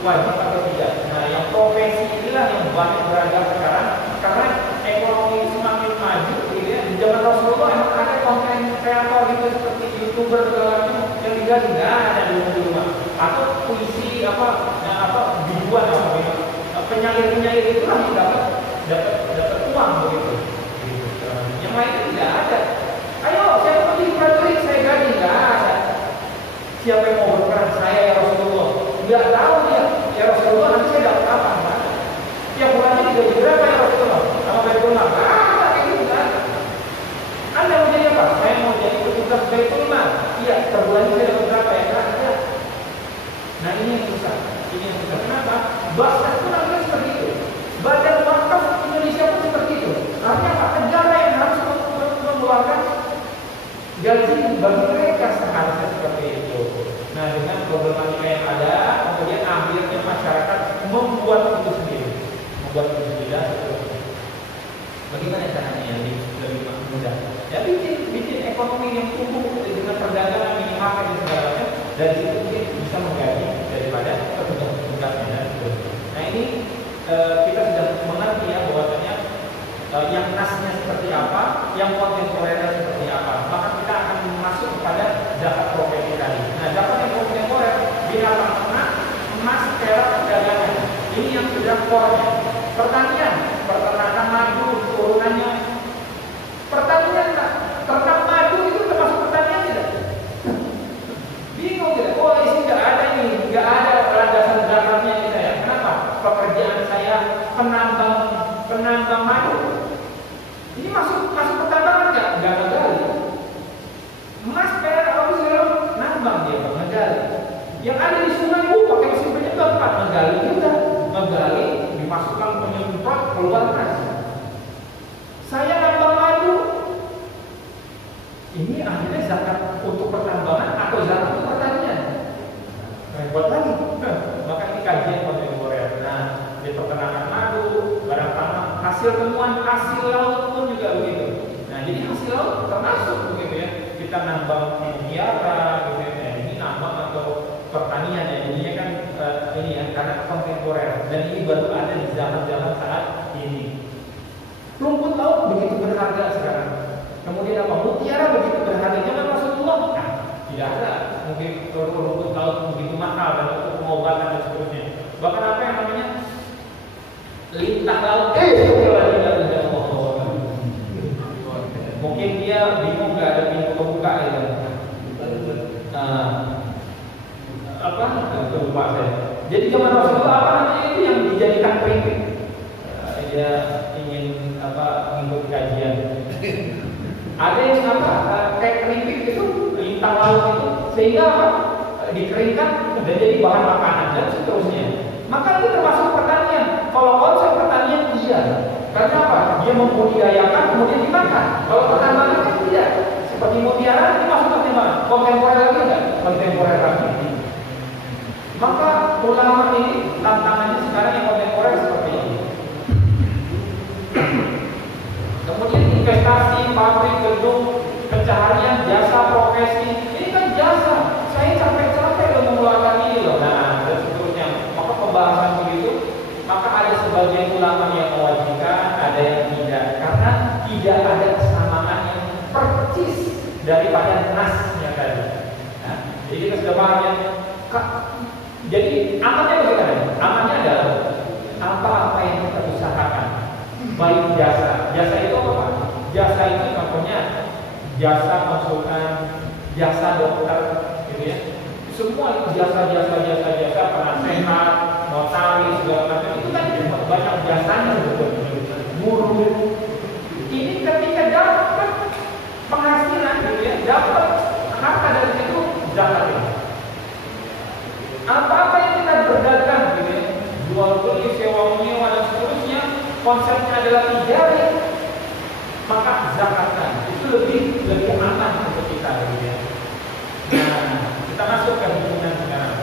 wajib atau tidak. Nah yang profesi inilah yang banyak beragam sekarang karena ekonomi semakin maju gitu ya. Di zaman Rasulullah emang ada konten kreator gitu seperti YouTuber segala macam yang diganti nggak ada di rumah. Atau puisi biduan penyair itulah yang dapat uang begitu. Yang lainnya tidak ada. Ayo siapa mau jadi prajurit saya gaji nggak ada. Siapa yang mau berperan saya ya Rasulullah? Nggak tahu dia. Ya Rasulullah nanti saya dapat apa? Tiap bulannya digaji berapa ya Rasulullah? Sama Baitul Mal. Kayak gitu kan? Anda mau jadi apa? Saya mau jadi petugas Baitul Mal. Iya, per bulannya saya dapat berapa ya? Nggak ada. Nah ini yang susah. Kenapa? Bahkan pun namanya seperti itu. Badan buat berbeda. Bagaimana caranya yang lebih mudah? Ya bikin ekonomi yang tumbuh dengan perdagangan minimarket dan segala macam. Dari situ mungkin bisa menggaji daripada petugas-petugasnya dan seterusnya. Nah ini kita sudah mengerti ya bahwasanya yang nasnya seperti apa, yang kontemporernya seperti apa. Maka kita akan masuk kepada zakat profesi tadi. Nah zakat yang kontemporer binatang ternak, emas, perak, perdagangan. Ini yang sudah core-nya. Pertanian, peternakan madu, turunannya. Pertanian, ternak madu itu termasuk pertanian tidak? Bingung tidak? Oh ini nggak ada ini, nggak ada landasan zakatnya kita ya. Kenapa? Pekerjaan saya penambang madu. Ini masuk pertambangan nggak? Nggak ngegali. Emas, perak, apa segala nambang dia ngegali. Yang ada di sungai pakai mesin penyedot ngegali juga, ngegali dimasukkan penyemprot keluar emas. Saya nambang madu. Ini akhirnya zakat untuk pertambangan atau zakat untuk pertanian? Repot lagi. Maka ini kajian kontemporer. Nah, di peternakan madu, barang tambang, hasil temuan hasil laut pun juga begitu. Nah, jadi hasil laut termasuk begitu ya. Kita nambang mutiara, gitu ya. Ini nambang atau pertanian ya. Jadinya kan ini ya karena kontemporer dan ini baru ada di zaman-zaman saat ini. Rumput laut begitu berharga sekarang. Kemudian apa? Mutiara begitu berharga. Zaman Rasulullah nah, tidak ada mungkin rumput laut begitu mahal dan untuk pengobatan dan seterusnya. Bahkan apa yang namanya lintah laut mungkin dia bingung nggak ada pintu kebuka ya. Apa? Lupa saya. Jadi zaman Rasulullah apa namanya itu yang dijadikan keripik. Dia ingin mengikuti kajian. Ada yang kayak keripik itu lintah laut itu sehingga dikeringkan dan jadi bahan makanan dan seterusnya. Maka itu termasuk pertanian. Kalau konsep pertanian iya. Karena apa? Dia membudidayakan kemudian dimakan. Kalau pertambangan kan tidak. Seperti mutiara ini masuk pertambangan. Kontemporer lagi enggak? Kontemporer lagi. Maka ulama ini tantangannya sekarang yang kontemporer seperti ini. Kemudian investasi, pabrik, gedung, pencaharian, jasa, profesi. Ini kan jasa. Saya capek-capek loh mengeluarkan ini loh. Nah, dan seterusnya. Maka pembahasan begitu. Maka ada sebagian ulama yang mewajibkan, ada yang tidak. Karena tidak ada kesamaan yang percis daripada nasnya tadi. Nah, jadi kita sudah paham ya. Jadi amannya bagaimana? Amannya adalah apa-apa yang kita usahakan. Baik jasa itu apa? Jasa itu contohnya jasa konsultan, jasa dokter, gitu ya. Semua itu jasa penasehat, notaris segala macam itu kan banyak jasanya betul. Guru. Ini ketika dapat penghasilan, gitu ya, dapat harta dari itu zakat. Apa-apa yang kita berdagang, gitu ya, jual beli, sewa menyewa dan seterusnya. Konsepnya adalah tijarah, maka zakatkan itu lebih aman untuk kita, gitu ya. Nah, kita masuk ke hitungan sekarang.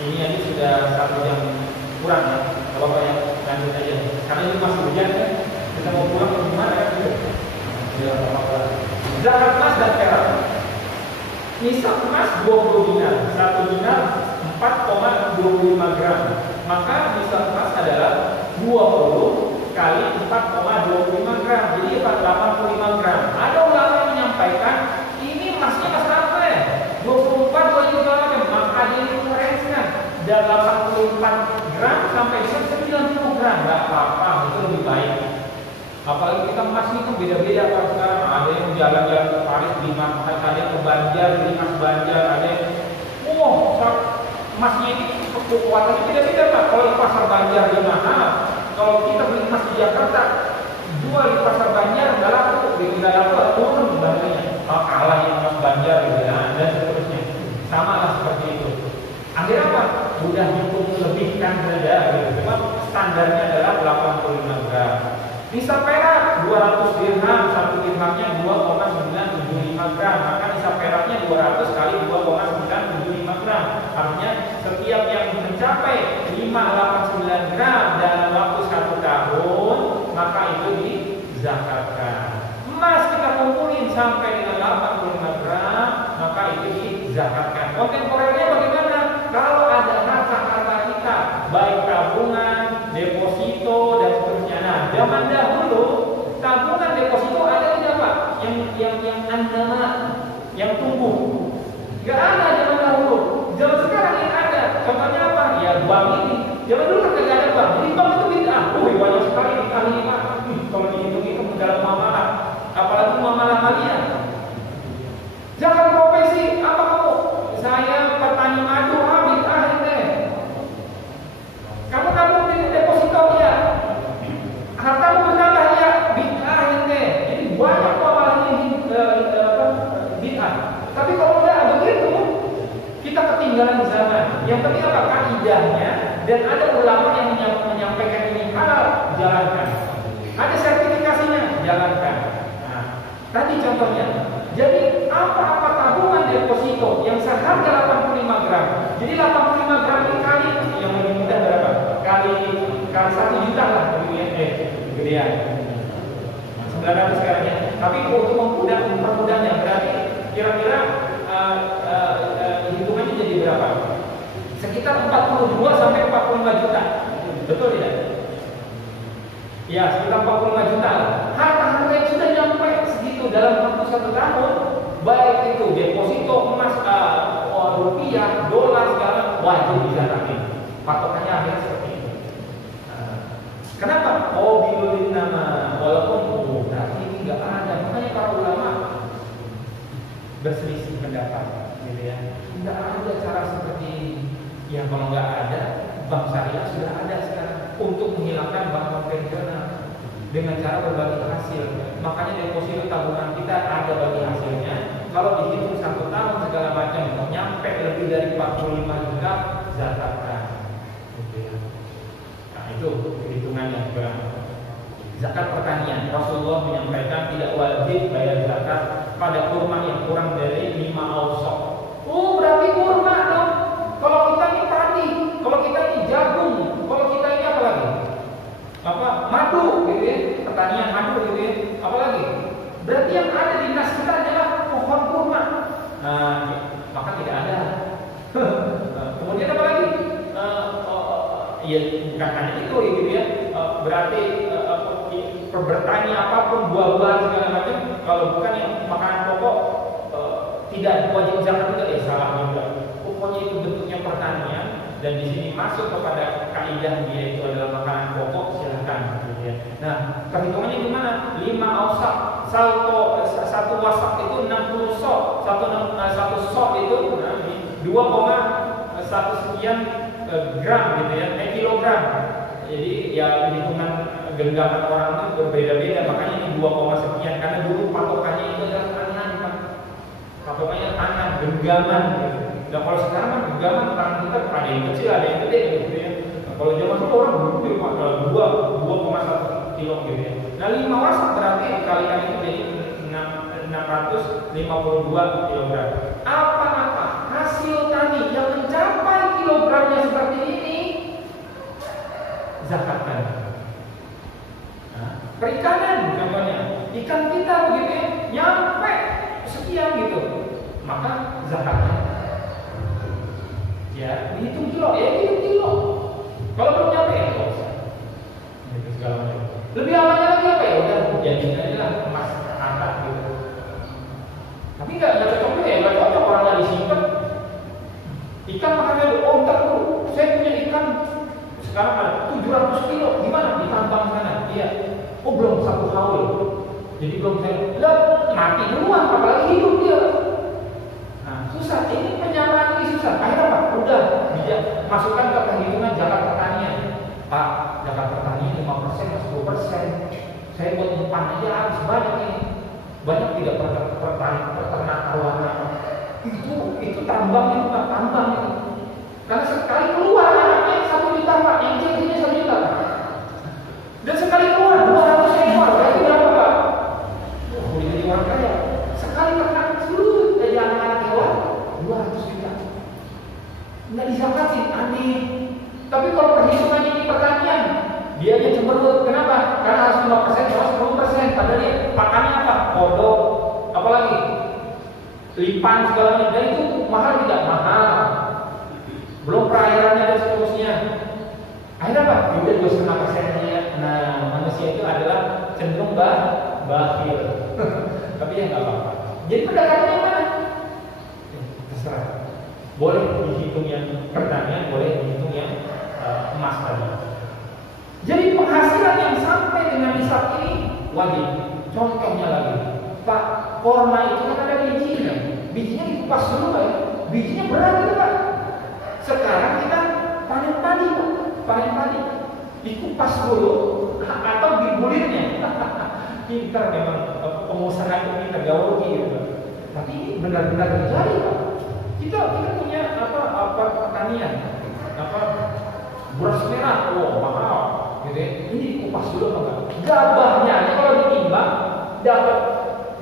Ini aja sudah 1 jam kurang ya. Kalau yang lanjut aja, karena ini masih hujan ya. Kita mau pulang ke gimana ya? Ya, apa-apa. Zakat emas dan perak. Nisab emas 20 dinar, 1 dinar 4,25 gram. Maka nisab emas adalah 20 kali 4,25 gram. Jadi 85 gram. Ada ulama yang menyampaikan ini emasnya emas apa ya? 24 kali segala macam. Maka dia referensikan dari 84 gram sampai 90 gram. Gak apa-apa, itu lebih baik. Apalagi kita emas itu beda-beda kalau sekarang. Ada yang jalan-jalan ke Paris beli emas, ada yang ke Banjar beli emas Banjar, ada yang emasnya ini kekuatannya beda-beda Pak. Kalau di pasar Banjar dia mahal, kalau kita beli emas di Jakarta jual di pasar Banjar nggak laku, turun harganya. Kalah yang emas Banjar gitu ya, dan seterusnya. Sama lah seperti itu. Akhirnya apa? Udah hitung lebihkan saja gitu. Cuma standarnya adalah 85 gram. Nisab perak 200 dirham, 1 dirhamnya 2,975 gram. Maka nisab peraknya 200 kali 2,975 gram. Artinya setiap yang mencapai 589 gram dalam waktu 1 tahun, maka itu dizakatkan. Emas kita kumpulin sampai dengan 85 gram, maka itu dizakatkan. Kontemporernya bagaimana? Kalau ada harta-harta kita, baik tabungan, deposito dan seterusnya. Nah, zaman dahulu tabungan deposito ada tidak Pak? Yang andama, yang tumbuh. Gak ada zaman dahulu. Zaman sekarang yang ada. Contohnya apa? Ya bank ini. Zaman dulu kan gak ada bank. Jadi bank itu bid'ah. Banyak sekali dikali 5. Kalau dihitung-hitung dalam muamalah, apalagi muamalah kalian. Jangan profesi apa kamu? Saya petani madu, bid'ah ini. Kamu tabung di deposito ya. Hartamu bertambah ya, bid'ah ini. Jadi banyak muamalah ini bid'ah. Tapi kalau tidak begitu, kita ketinggalan zaman. Yang penting apa? Kaidahnya, dan ada ulama yang menyampaikan ini halal, jalankan. Ada sertifikasinya, jalankan. Nah, tadi contohnya. Jadi apa-apa tabungan deposito yang seharga 85 gram. Jadi 85 gram dikali yang lebih mudah berapa? Kali 1 juta lah gedean. 900 sekarang ya. Tapi untuk memudahnya berarti kira-kira hitungannya jadi berapa? Sekitar 42 sampai 45 juta. Betul tidak? Ya, sekitar 45 juta. Harta-harta yang sudah nyampe segitu dalam waktu 1 tahun, baik itu deposito emas, rupiah, dolar, segala wajib dizakatin. Patokannya akhirnya seperti itu. Kenapa? Bilulin nama, walaupun berarti ini nggak ada. Makanya para ulama berselisih pendapat, gitu ya. Nggak ada cara seperti ini. Ya kalau nggak ada, bank syariah sudah ada sekarang untuk menghilangkan bank konvensional dengan cara berbagi hasil. Makanya deposito tabungan kita ada bagi hasilnya. Kalau dihitung 1 tahun segala macam, nyampe lebih dari 45 juta, zakatkan. Nah itu hitungannya. Zakat pertanian, Rasulullah menyampaikan tidak wajib bayar zakat pada kurma yang kurang dari 5 ausok. Berarti kurma dong. Kalau kita ini padi, kalau kita ini jagung, kalau kita ini apa lagi? Madu gitu ya, pertanian madu gitu ya, apa lagi? Berarti yang ada di nas kita adalah pohon kurma. Maka tidak ada. Kemudian apa lagi? Ya bukan hanya itu gitu ya. Berarti bertani apapun, buah-buahan segala macam, kalau bukan yang makanan pokok tidak wajib zakat juga, salah juga. Pokoknya itu bentuknya pertanian dan di sini masuk kepada kaidah dia itu adalah makanan pokok, silakan. Gitu ya. Nah, perhitungannya gimana? 5 ausak, satu wasak itu 60 sok, satu sok itu 2,1 sekian gram gitu ya, kilogram. Jadi ya hitungan genggaman orang itu berbeda-beda, makanya ini 2, sekian karena dulu patokannya itu adalah tangan, Pak. Patokannya tangan, genggaman gitu. Nah kalau sekarang kan genggaman tangan kita ada yang kecil, ada yang gede gitu ya. Nah, kalau zaman dulu orang gede Pak, 2,1 kilo gitu ya. Nah 5 wasak berarti dikalikan itu jadi 652 kilogram. Apa-apa hasil tani yang mencapai kilogramnya seperti ini, zakatkan. Perikanan contohnya, ikan kita begitu ya, nyampe sekian gitu, maka zakatnya ya dihitung kilo, hitung kilo. Kalau belum nyampe ya nggak usah. Itu segala macam. Lebih amannya lagi apa ya? Udah jadiin aja lah emas angkat gitu. Tapi nggak cocok juga ya, nggak cocok orang nggak disimpan. Ikan makanya ntar dulu, saya punya ikan sekarang ada 700 kilo, gimana? Ditambang sana, iya. Belum 1 haul, jadi belum saya mati duluan, apalagi hidup dia. Nah susah, ini penyamaan ini susah. Akhirnya Pak, udah bisa masukkan ke perhitungan zakat pertanian. Pak, zakat pertanian 5%, 10%. Saya buat umpan aja harus banyak ini. Banyak tidak peternak awana. Itu tambang itu Pak, tambang itu. Karena sekali keluar anaknya 1 juta Pak, yang kecilnya 1 juta Pak. Dan sekali keluar 200 ekor, berarti berapa Pak? Boleh jadi orang kaya. Sekali ternak seluruh dari anak-anak hewan 200 juta. Nggak dizakatin, aneh. Tapi kalau perhitungannya di pertanian 5%, malah 10%. Padahal dia pakannya apa? Kodok, apalagi lipan segala macam. Dan itu mahal tidak? Mahal. Belum perairannya dan seterusnya. Akhirnya apa? Udah 2,5%-nya. Nah, manusia itu adalah cenderung bakhil. Tapi ya nggak apa-apa. Jadi perdagangannya mana? Terserah. Boleh dihitung yang pertanian, boleh dihitung yang emas tadi. Jadi penghasilan yang sampai dengan nisab ini wajib. Contohnya lagi, Pak, korma itu kan ada bijinya. Bijinya dikupas dulu Pak. Bijinya berat itu Pak. Sekarang kita panen padi Pak. Panen padi. Dikupas dulu atau digulirnya. Pintar memang pengusaha itu pintar gaul gitu Pak. Tapi ini benar-benar terjadi Pak. Kita punya apa pertanian, beras merah, mahal, gitu ya. Ini dikupas dulu apa enggak? Gabahnya, kalau ditimbang dapat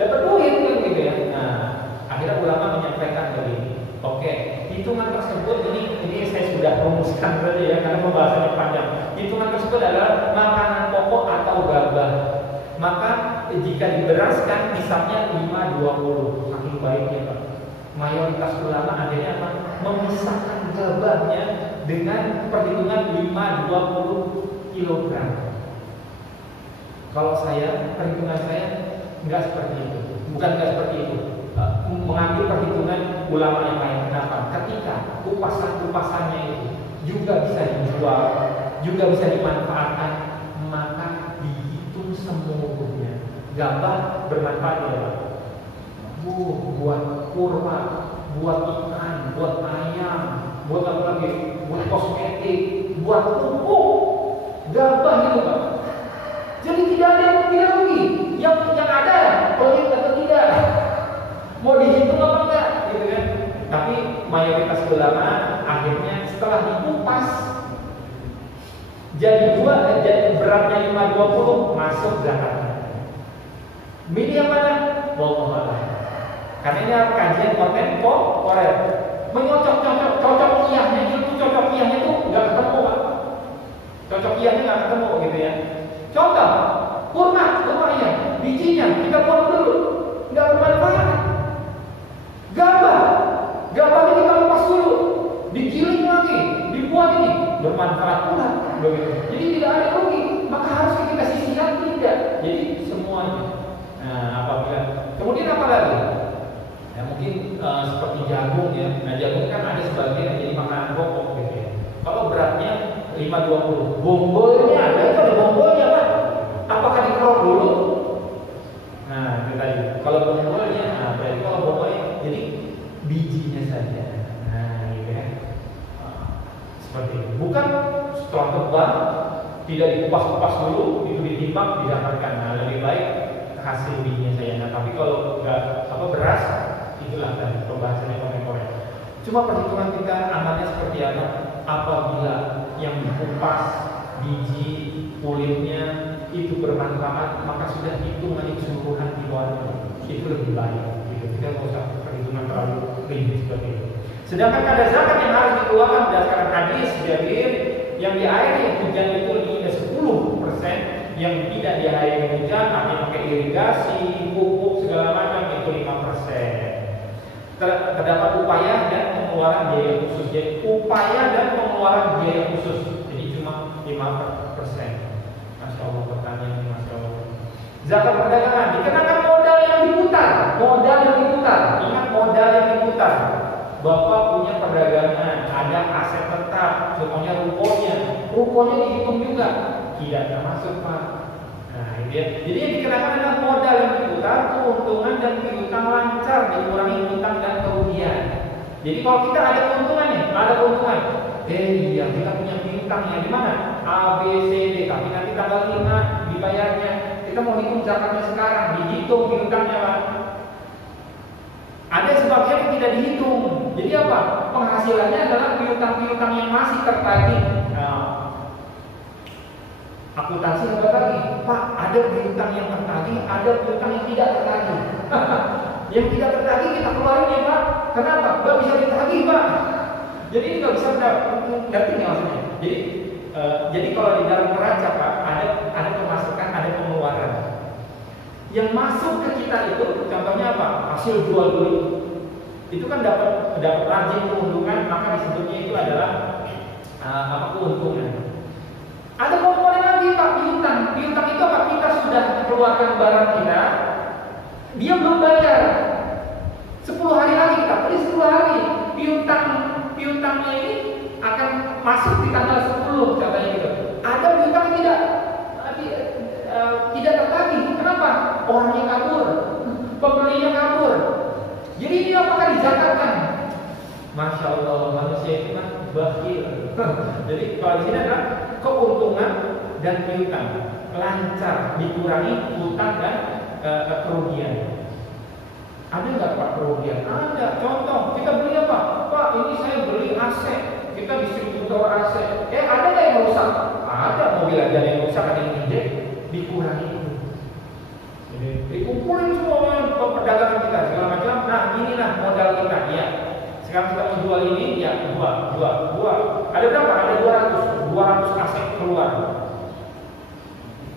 duit kan gitu ya. Nah, akhirnya ulama menyampaikan begini. Oke, hitungan tersebut ini saya sudah rumuskan saja ya, karena pembahasannya panjang. Hitungan tersebut adalah makanan pokok atau gabah. Maka jika diberaskan nisabnya 5-20, makin baik ya Pak. Mayoritas ulama akhirnya apa? Memisahkan gabahnya dengan perhitungan 5-20 kg. Kalau perhitungan saya nggak seperti itu. Bukan nggak seperti itu. Mengambil perhitungan ulama yang lain. Kenapa? Ketika kupasannya itu juga bisa dijual, juga bisa dimanfaatkan, maka dihitung semuanya. Gabah bermanfaat ya Pak. Buat kurma, buat ikan, buat ayam, buat apa lagi? Buat kosmetik, buat pupuk, gabah gitu Pak. Jadi tidak ada yang tidak rugi. Yang ada pelit atau tidak. Mau dihitung apa enggak, gitu kan? Tapi mayoritas ulama akhirnya setelah dikupas jadi beratnya 5-20 masuk zakatnya. Milih yang mana? Wallahu a'lam. Karena ini kajian kontemporer. Cocok iyahnya itu nggak ketemu Pak. Cocok iyahnya nggak ketemu gitu ya. Contoh, kurma ya, bijinya kita buang dulu, nggak bermanfaat. Gabahnya kita lepas dulu, digiling lagi, dibuat ini bermanfaat pula. Begitu. Jadi tidak ada rugi. Maka harus kita sisihkan tidak. Jadi semuanya. Nah, apabila kemudian apa lagi? Ya, mungkin seperti jagung ya. Nah, jagung kan ada sebagian jadi makanan pokok gitu ya. Kalau beratnya 5-20, bonggolnya ada bonggolnya Pak. Apakah dikerok dulu? Nah, itu tadi. Kalau bonggolnya, berarti kalau bonggolnya jadi bijinya saja. Nah, gitu ya. Seperti itu. Bukan setelah tebal tidak dikupas-kupas dulu, itu ditimbang, didapatkan. Nah, lebih baik hasil bijinya saja. Nah, tapi kalau nggak beras, itulah tadi pembahasannya kontemporer. Cuma perhitungan kita amalnya seperti apa? Apabila yang dikupas biji kulitnya itu bermanfaat, maka sudah hitungan keseluruhan di luar itu lebih baik. Gitu. Kita nggak usah perhitungan terlalu rinci seperti itu. Sedangkan ada zakat yang harus dikeluarkan berdasarkan hadis Jabir yang diairi hujan itu 10%, yang tidak diairi hujan artinya pakai irigasi, pupuk segala macam itu 5%. Terdapat upaya dan pengeluaran biaya khusus. Jadi upaya dan pengeluaran biaya khusus. Jadi cuma 5%. Masya Allah pertanyaan, Masya Allah. Zakat perdagangan dikenakan modal yang diputar. Ingat modal yang diputar. Bapak punya perdagangan, ada aset tetap, contohnya rukonya dihitung juga, tidak termasuk Pak. Nah, ini dia. Jadi yang dikenakan adalah modal yang diputar, keuntungan dan piutang lancar, dikurangi utang dan kerugian. Jadi kalau kita ada keuntungan iya kita punya piutang yang di mana? A, B, C, D, tapi nanti tanggal 5 dibayarnya. Kita mau hitung zakatnya sekarang, dihitung piutangnya Pak. Ada sebagian yang tidak dihitung. Jadi apa? Penghasilannya adalah piutang-piutang yang masih tertagih. Nah, akuntansi apa lagi? Pak, ada piutang yang tertagih, ada piutang yang tidak tertagih. Yang tidak tertagih kita keluarin ya Pak. Kenapa? Gak bisa ditagih Pak. Jadi nggak bisa ngerti nggak maksudnya? Jadi kalau di dalam neraca Pak ada pemasukan, ada pengeluaran. Yang masuk ke kita itu contohnya apa? Hasil jual beli. Itu kan dapat margin keuntungan, maka disebutnya itu adalah keuntungan. Ada komponen lagi Pak, piutang. Piutang itu apa? Kita sudah keluarkan barang kita, dia belum bayar. 10 hari lagi kita beli 10 hari. Piutangnya ini akan masuk di tanggal 10 katanya gitu. Ada piutang tidak tertagih. Kenapa? Orangnya kabur, pembelinya kabur. Jadi ini apakah dizakatkan? Masya Allah, manusia itu kan bakhil. Jadi kalau di sini adalah keuntungan dan piutang lancar, dikurangi utang dan kerugian. Ada nggak Pak kerugian? Ada. Contoh, kita beli apa? Pak, ini saya beli AC. Kita distributor AC. Ada nggak yang rusak? Ada. Mobil aja yang rusak, ada yang injek. Dikurangi itu. Jadi dikumpulin semua perdagangan kita segala macam. Nah, inilah modal kita ya. Sekarang kita mau jual ini, ya jual. Ada berapa? Ada 200 AC keluar.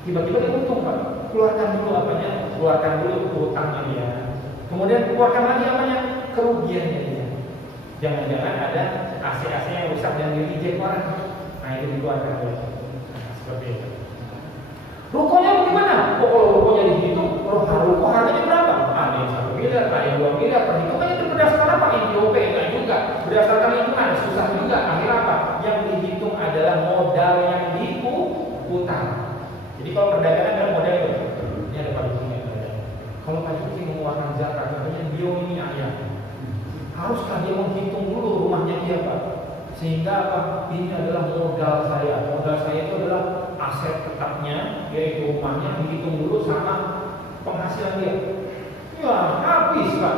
Tiba-tiba dia untung Pak. Keluarkan dulu apanya? Keluarkan dulu utangnya dia. Kemudian keluarkan lagi apanya? Kerugiannya dia. Jangan-jangan ada AC yang rusak dan di-reject orang. Nah itu dikeluarkan dia. Nah, seperti itu. Rukonya bagaimana? Kalau rukonya dihitung, ruko harganya berapa? Ada yang 1 miliar, ada yang 2 miliar. Perhitungannya itu berdasarkan apa? NJOP, enggak juga. Berdasarkan lingkungan, susah juga. Akhirnya apa? Yang dihitung adalah modal yang diutang. Jadi kalau perdagangan adalah modal itu. Ini ada perhitungannya. Kalau Pak Juki mengeluarkan zakat, katanya dia ini ayah. Haruskah dia menghitung dulu rumahnya dia Pak? Sehingga apa? Ini adalah modal saya. Modal saya itu adalah aset tetapnya, yaitu rumahnya, dihitung dulu sama penghasilan dia. Ya habis Pak.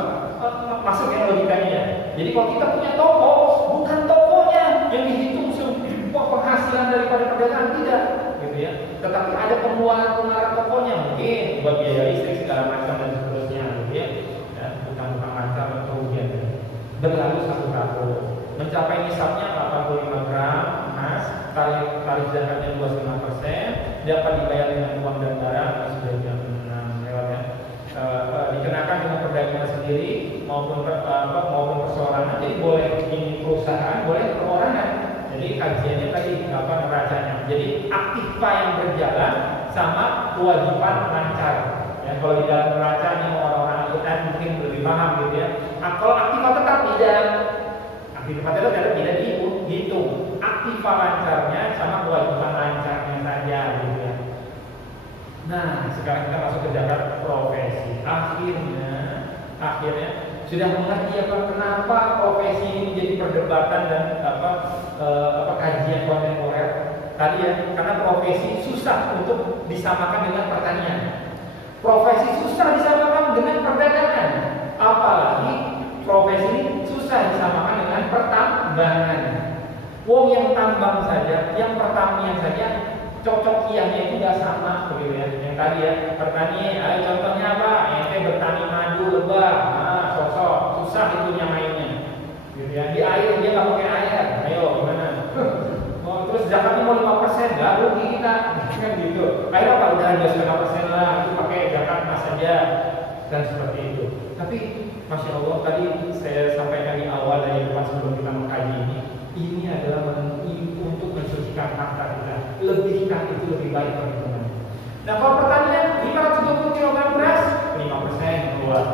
Masuk ya logikanya. Jadi kalau kita punya toko, bukan tokonya yang dihitung semua penghasilan daripada perdagangan, tidak. Gitu ya. Tetapi ada pengeluaran tokonya, mungkin buat biaya listrik segala macam dan seterusnya, gitu ya. Utang-utang lancar dan kerugian. Berlalu 1 tahun, mencapai nisabnya 85 gram emas, tarif zakatnya 25%, dapat dibayar dengan uang dan barang, sudah jam 6 lewat ya. Dikenakan dengan perdagangan sendiri maupun perseorangan. Jadi boleh ini perusahaan, boleh perorangan. Jadi kajiannya tadi neracanya. Jadi aktiva yang berjalan sama kewajiban lancar. Ya, kalau di dalam neraca ini orang-orang angkutan mungkin lebih paham gitu ya. Kalau aktiva tetap tidak, aktiva tetap tidak dihitung. Aktiva lancarnya sama kewajiban lancarnya saja gitu ya. Nah, sekarang kita masuk ke zakat profesi. Akhirnya sudah mengerti apa kenapa profesi ini menjadi perdebatan dan kajian kontemporer tadi ya, karena profesi susah untuk disamakan dengan pertanian. Profesi susah disamakan dengan perdagangan, apalagi profesi ini susah disamakan dengan pertambangan. Wong yang tambang saja, yang pertanian saja, cocok ianya itu nggak sama, begitu ya. Yang tadi ya, petani, contohnya apa? Ente bertani madu lebah, sosok susah itu nyamainnya, gitu ya. Di air dia nggak pakai air, ayo gimana? Terus zakatnya mau 5%, nggak rugi kita, kan gitu. Air apa? Udah ada 2,5% lah, itu pakai zakat emas saja dan seperti itu. Tapi Masya Allah tadi saya sampaikan di awal dari depan sebelum kita mengkaji ini adalah untuk mensucikan harta kita. Lebihkan itu lebih baik perhitungannya. Nah kalau pertanian 520 kg beras 5% keluar.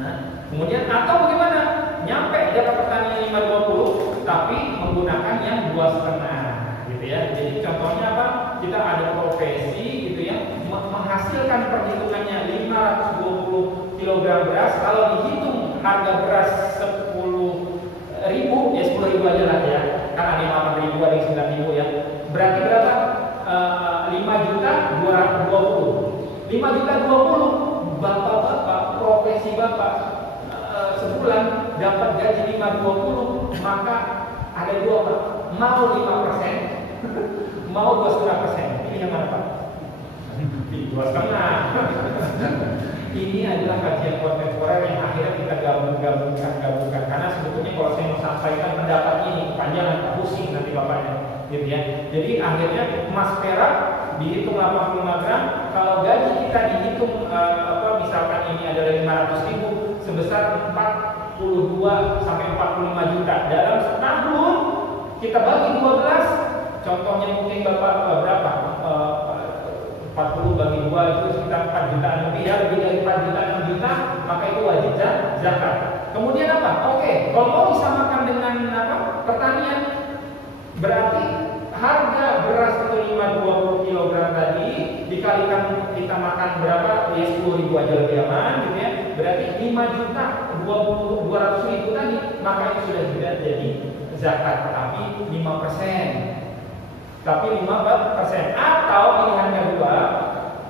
Nah, kemudian atau bagaimana? Nyampe dapat pertanian 520 tapi menggunakan yang 2,5 gitu ya. Jadi contohnya apa? Kita ada profesi gitu ya, menghasilkan perhitungannya 520 kg beras. Kalau dihitung harga beras 10.000 ya 10.000 aja lah ya. Kan ada 8.000 ada 9.000 ya. Berarti berapa? 5.220. 5.220 bapak-bapak profesi bapak sebulan dapat gaji 520, maka ada dua Pak. Mau 5%, mau 2,5%. Ini yang mana Pak? 2,5. Ini adalah kajian kontemporer yang akhirnya kita gabungkan. Karena sebetulnya kalau saya mau sampaikan pendapat ini kepanjangan, pusing nanti bapaknya. gitu ya. Jadi akhirnya emas perak dihitung 85 gram, kalau gaji kita dihitung misalkan ini adalah 500.000 sebesar 42 sampai 45 juta dalam setahun, kita bagi 12, contohnya mungkin Bapak berapa? 40 bagi 2 itu sekitar 4 juta lebih ya, lebih dari 4 juta 6 juta, maka itu wajib zakat. Kemudian apa? Oke, kalau mau disamakan dengan pertanian, berarti harga beras itu 20 kg tadi dikalikan kita makan berapa? Ya 10.000 aja lebih aman gitu ya. Berarti 5 juta 200.000 tadi, maka itu sudah jadi zakat, tapi 5%. Tapi 5%. Atau pilihan kedua,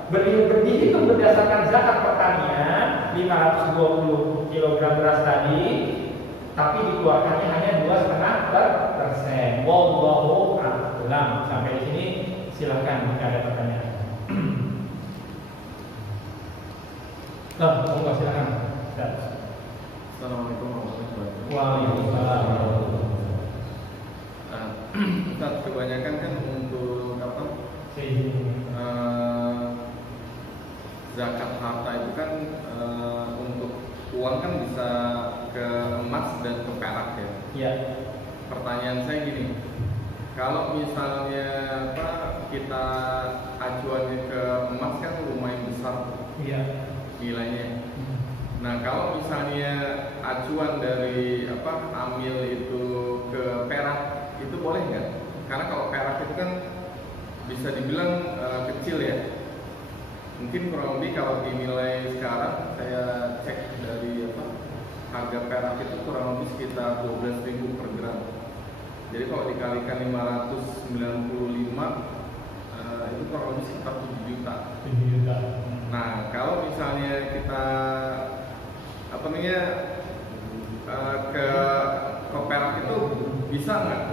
berhitung berdasarkan zakat pertanian 520 kg beras tadi, tapi dikeluarkannya hanya 2,5%. Wallahu a'lam. Sampai di sini silakan jika ada pertanyaan. Monggo silakan. Assalamualaikum warahmatullahi wabarakatuh. Waalaikumsalam. Ustaz, kebanyakan kan untuk zakat harta itu kan untuk uang kan bisa ke emas dan ke perak ya. Iya. Pertanyaan saya gini, kalau misalnya kita acuannya ke emas kan lumayan besar nilainya. Nah kalau misalnya acuan dari amil itu ke perak itu boleh nggak? Karena kalau perak itu kan bisa dibilang kecil ya. Mungkin kurang lebih kalau dinilai sekarang saya cek dari harga perak itu kurang lebih sekitar 12.000 per gram. Jadi kalau dikalikan 595 itu kurang lebih sekitar 7 juta. 7 juta. Nah kalau misalnya kita ke perak itu bisa nggak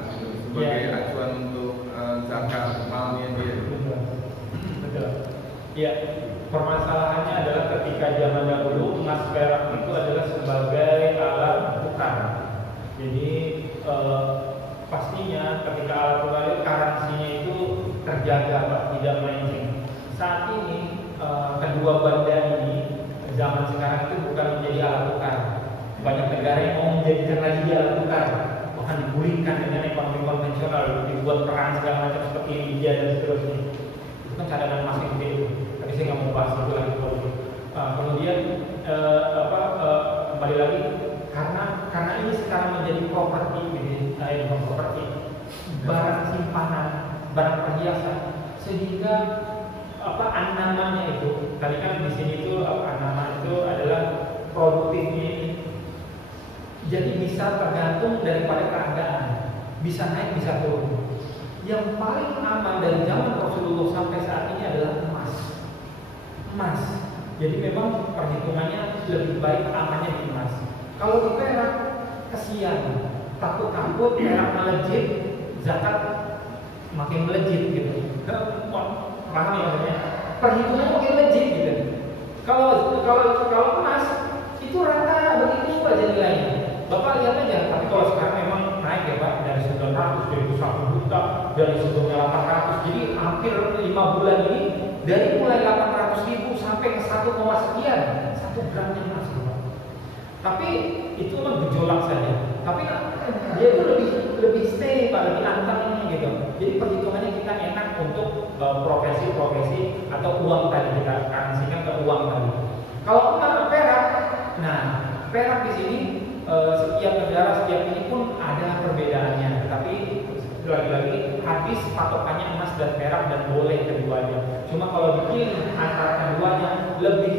sebagai acuan untuk zakat malnya dia? Betul. Iya. Permasalahannya adalah ketika zaman dahulu emas perak itu adalah sebagai alat tukar. Jadi pastinya ketika alat tukar itu karansinya itu terjaga Pak, tidak melenceng. Saat ini kedua benda ini zaman sekarang itu bukan menjadi alat tukar. Banyak negara yang mau menjadikan lagi alat tukar, bahkan digulingkan dengan ekonomi konvensional, dibuat perang segala macam seperti India dan seterusnya. Itu kan cadangan emas yang gede. Tapi saya nggak mau bahas itu lagi kalau kemudian kembali lagi karena ini sekarang menjadi properti, bukan properti, barang simpanan, barang perhiasan, sehingga anamanya itu tadi kan di sini itu anama itu adalah produktifnya ini. Jadi bisa tergantung daripada keadaan, bisa naik bisa turun. Yang paling aman dari zaman Rasulullah sampai saat ini adalah emas. Jadi memang perhitungannya lebih baik amannya di emas. Kalau di perak kesian, takut perak melejit, zakat makin melejit gitu. Paham ya maksudnya? Perhitungannya makin melejit gitu. Kalau emas itu rata begitu aja nilainya. Bapak lihat aja, tapi kalau sekarang memang naik ya Pak, dari 900 jadi 1 juta, dari sebelumnya 800, jadi hampir 5 bulan ini dari mulai 800.000 sampai ke 1, sekian 1 gramnya emas Pak. Tapi itu memang gejolak saja. Tapi dia itu lebih stay Pak, lebih anteng gitu. Jadi perhitungannya kita enak untuk profesi atau uang tadi kita kansikan ke uang tadi. Kalau kita perak, nah perak di sini setiap negara setiap ini pun ada perbedaannya, tapi lagi-lagi hadis patokannya emas dan perak dan boleh keduanya. Cuma kalau dipilih antara keduanya lebih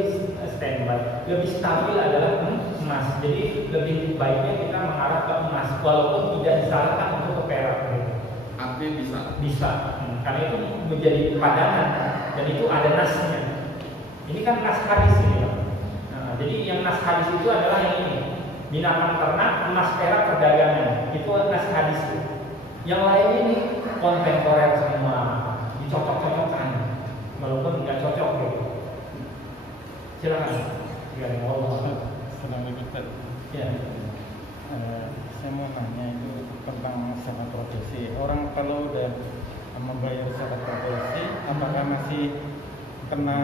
standby, lebih stabil adalah emas. Jadi lebih baiknya kita mengarah ke emas, walaupun tidak disarankan untuk ke perak. Artinya bisa, karena itu menjadi padangan dan itu ada nasnya. Ini kan nas hadis ini, Pak. Nah, jadi yang nas hadis itu adalah yang ini. Binatang ternak, emas perak perdagangan, itu nas hadis. Yang lain ini kontemporer semua, dicocok-cocokkan, walaupun nggak cocok gitu. Silakan. Ya, Senang Ustaz. Ya. saya mau nanya itu tentang zakat progresi. Orang kalau udah membayar zakat progresi, apakah masih kena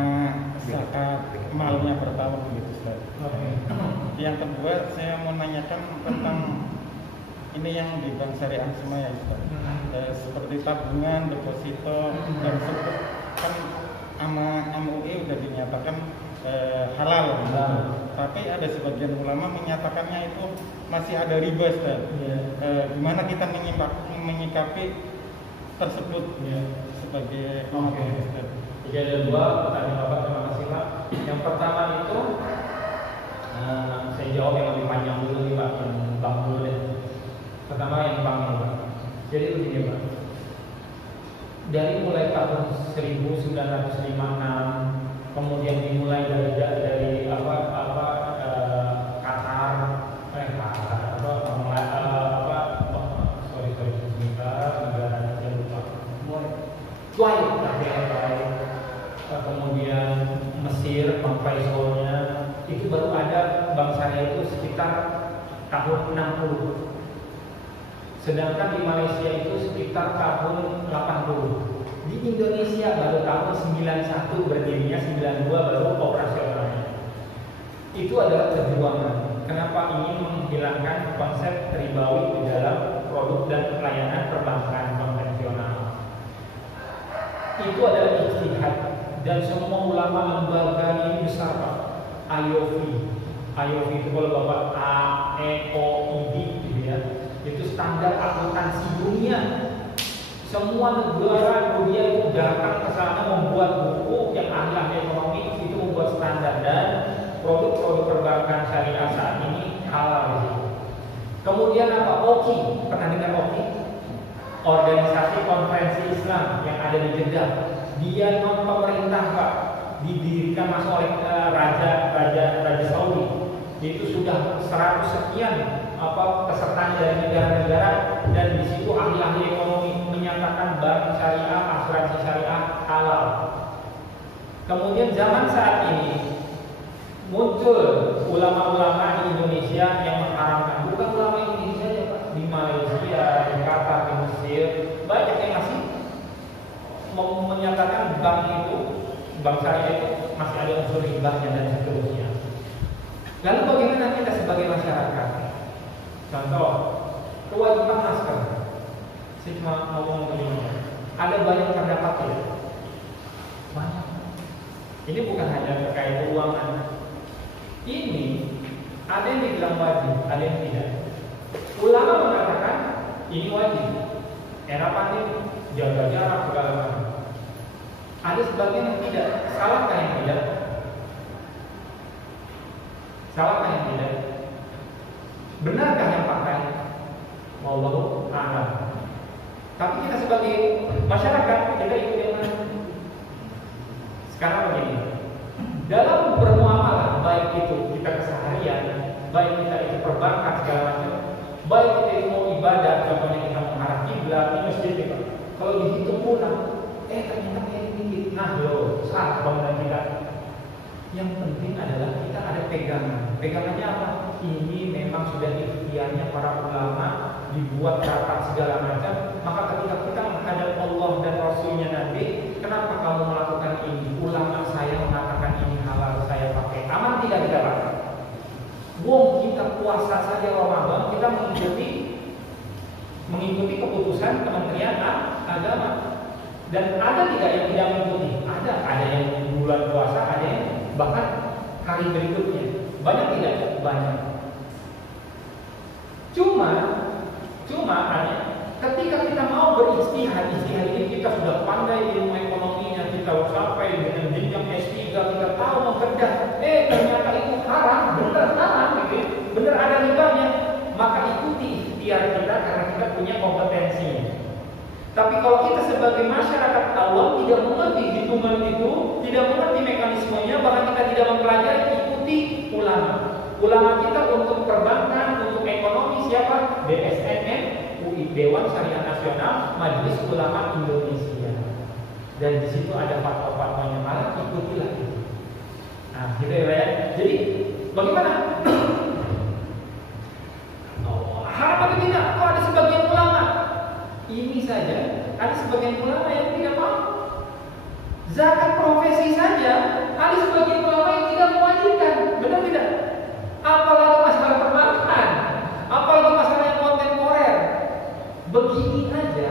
zakat malnya per tahun gitu, Ustaz? Yang kedua, saya mau nanyakan tentang ini yang di Bank Syariah semua ya, Ustaz. Seperti tabungan, deposito, dan kan sama MUI udah dinyatakan halal. Tapi ada sebagian ulama menyatakannya itu masih ada riba, Ustaz. Gimana kita menyikapi tersebut sebagai Ustaz? Jadi ada dua pertanyaan Bapak, terima kasih Pak. Yang pertama itu saya jawab yang lebih panjang dulu nih Pak, yang Bang dulu deh. Pertama yang Bang dulu Pak. Jadi begini Pak, dari mulai tahun 1956 kemudian dimulai dari Qatar kemudian Mesir, Bank Faisalnya itu baru ada Bank Syariah itu sekitar tahun 60. Sedangkan di Malaysia itu sekitar tahun 80. Di Indonesia baru tahun 91 berdirinya, 92 baru operasionalnya. Itu adalah perjuangan. Kenapa ingin menghilangkan konsep ribawi di dalam produk dan pelayanan perbankan konvensional? Itu adalah ijtihad dan semua ulama lembaga ini besar Pak. IOV itu kalau Bapak AEOID gitu ya, itu standar akuntansi dunia. Semua negara dunia itu datang ke sana membuat buku yang ahli ekonomi itu membuat standar, dan produk-produk perbankan syariah saat ini halal. Kemudian apa? OKI, pernah dengar OKI? Organisasi Konferensi Islam yang ada di Jeddah. Dia non pemerintah Pak, didirikan masuk oleh Raja Saudi. Itu sudah 100 sekian pesertanya dari negara-negara, dan di situ ahli-ahli ekonomi menyatakan bank syariah, asuransi syariah halal. Kemudian zaman saat ini muncul ulama-ulama di Indonesia yang mengharamkan, bukan ulama Indonesia saja Pak, di Malaysia, di Qatar, di Mesir, banyak yang masih menyatakan bank syariah itu masih ada unsur ribanya dan seterusnya. Lalu bagaimana kita sebagai masyarakat? Contoh, kewajiban masker. Saya cuma ngomong begini, ada banyak terdapat ya? Banyak. Ini bukan hanya terkait keuangan. Ini ada yang dibilang wajib, ada yang tidak. Ulama mengatakan ini wajib. Era pandemi, jaga jarak segala macam. Ada sebagian yang tidak. Salahkah yang tidak? Salahkah yang tidak? Benarkah yang pakai? Wallahu a'lam. Tapi kita sebagai masyarakat, kita ikut yang mana? Sekarang begini, dalam bermuamalah, baik itu kita keseharian, baik kita itu perbankan segala macam, baik kita itu mau ibadah, contohnya kita menghadap kiblat di masjid kita, kalau dihitung pulang, ternyata kayak ini, nah loh, saat bangunan kita. Yang penting adalah kita ada pegangan. Pegangannya apa? Ini memang sudah ikhtiarnya para ulama, dibuat rapat segala macam. Maka ketika kita menghadap Allah dan Rasulnya nanti, kenapa kamu melakukan ini? Ulama saya mengatakan ini halal, saya pakai. Aman tidak kita pakai? Wong kita puasa saja Ramadan, kita mengikuti keputusan Kementerian Agama. Dan ada tidak yang tidak mengikuti? Ada yang bulan puasa, ada yang bahkan hari berikutnya. Banyak tidak? Banyak. Cuma hanya ketika kita mau beristihad ini kita sudah pandai ilmu ekonominya, kita sampai dengan jenjang S3, kita tahu bekerja. Ternyata itu haram, benar haram, gitu. Benar ada ribanya. Maka ikuti ikhtiar kita karena kita punya kompetensinya. Tapi kalau kita sebagai masyarakat awam tidak mengerti hitungan itu, tidak mengerti mekanismenya, bahkan kita tidak mempelajari, ikuti ulama. Ulama kita untuk perbankan, untuk ekonomi siapa? BSNM, UI, Dewan Syariah Nasional, Majelis Ulama Indonesia. Dan di situ ada fatwa-fatwanya, malah ikutilah itu. Nah, gitu ya. Jadi bagaimana? Harapan Zakat profesi saja ada sebagian ulama yang tidak mewajibkan, benar tidak? Apalagi masalah perbankan, apalagi masalah yang kontemporer. Begini aja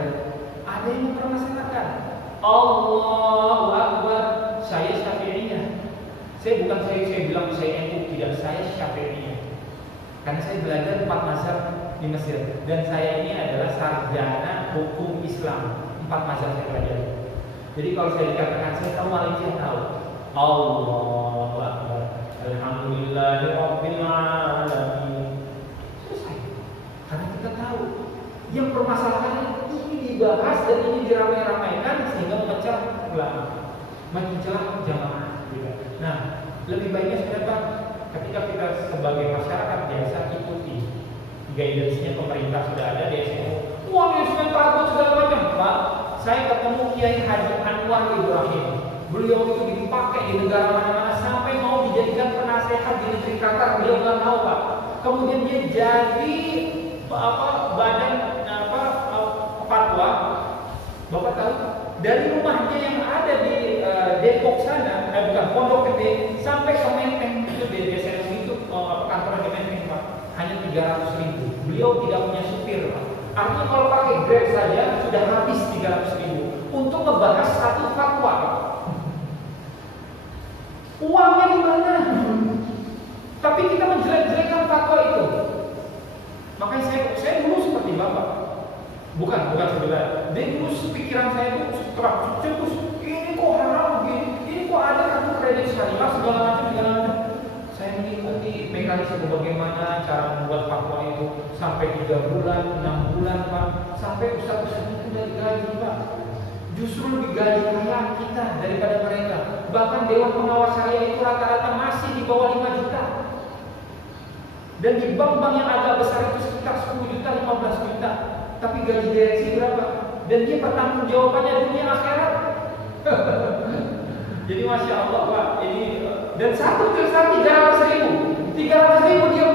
ada yang mempermasalahkan. Allahu Akbar, saya Syafi'iyah. Saya bilang saya NU, tidak, saya Syafi'iyah. Karena saya belajar 4 mazhab di Mesir dan saya ini adalah sarjana hukum Islam. 4 mazhab saya pelajari. Jadi kalau saya dikatakan saya tahu, Malaysia tahu. Allahu Akbar, alhamdulillahirabbil alamin. Selesai. Karena kita tahu yang permasalahannya ini dibahas dan ini diramai-ramaikan sehingga memecah ulama, mencelah jamaah. Nah, lebih baiknya sebenarnya ketika kita sebagai masyarakat biasa ikuti guidance-nya pemerintah sudah ada di SNU. Uang SNU takut segala macam. Pak, saya ketemu Kiai Haji Anwar Ibrahim. Beliau itu dipakai di negara mana-mana sampai mau dijadikan penasehat di negeri Qatar. Beliau nggak mau, Pak. Kemudian dia jadi badan fatwa. Bapak tahu? Dari rumahnya yang ada di Depok sana, bukan Pondok Gede, sampai ke Menteng itu di desa itu kantor di Menteng, Pak, hanya 300.000. Beliau tidak punya supir, Pak. Artinya kalau pakai Grab saja sudah habis 300.000 untuk membahas satu fatwa, Pak. Uangnya di mana? Tapi kita menjelek-jelekan fatwa itu. Makanya saya dulu seperti Bapak. Bukan sebenarnya. Dia dulu pikiran saya itu terus ini kok haram begini, ini kok ada kartu kredit syariah segala macam. Saya mengikuti mekanisme bagaimana cara membuat fatwa itu sampai 3 bulan, 6 bulan, Pak. Sampai ustaz-ustaz itu udah digaji, Pak. Justru lebih gaji kaya kita daripada mereka. Bahkan Dewan Pengawas Syariah itu rata-rata masih di bawah 5 juta. Dan di bank-bank yang agak besar itu sekitar 10 juta, 15 juta. Tapi gaji direksi berapa? Dan dia bertanggung jawabannya dunia akhirat. Jadi Masya Allah, Pak, ini dan satu terus 300.000 dia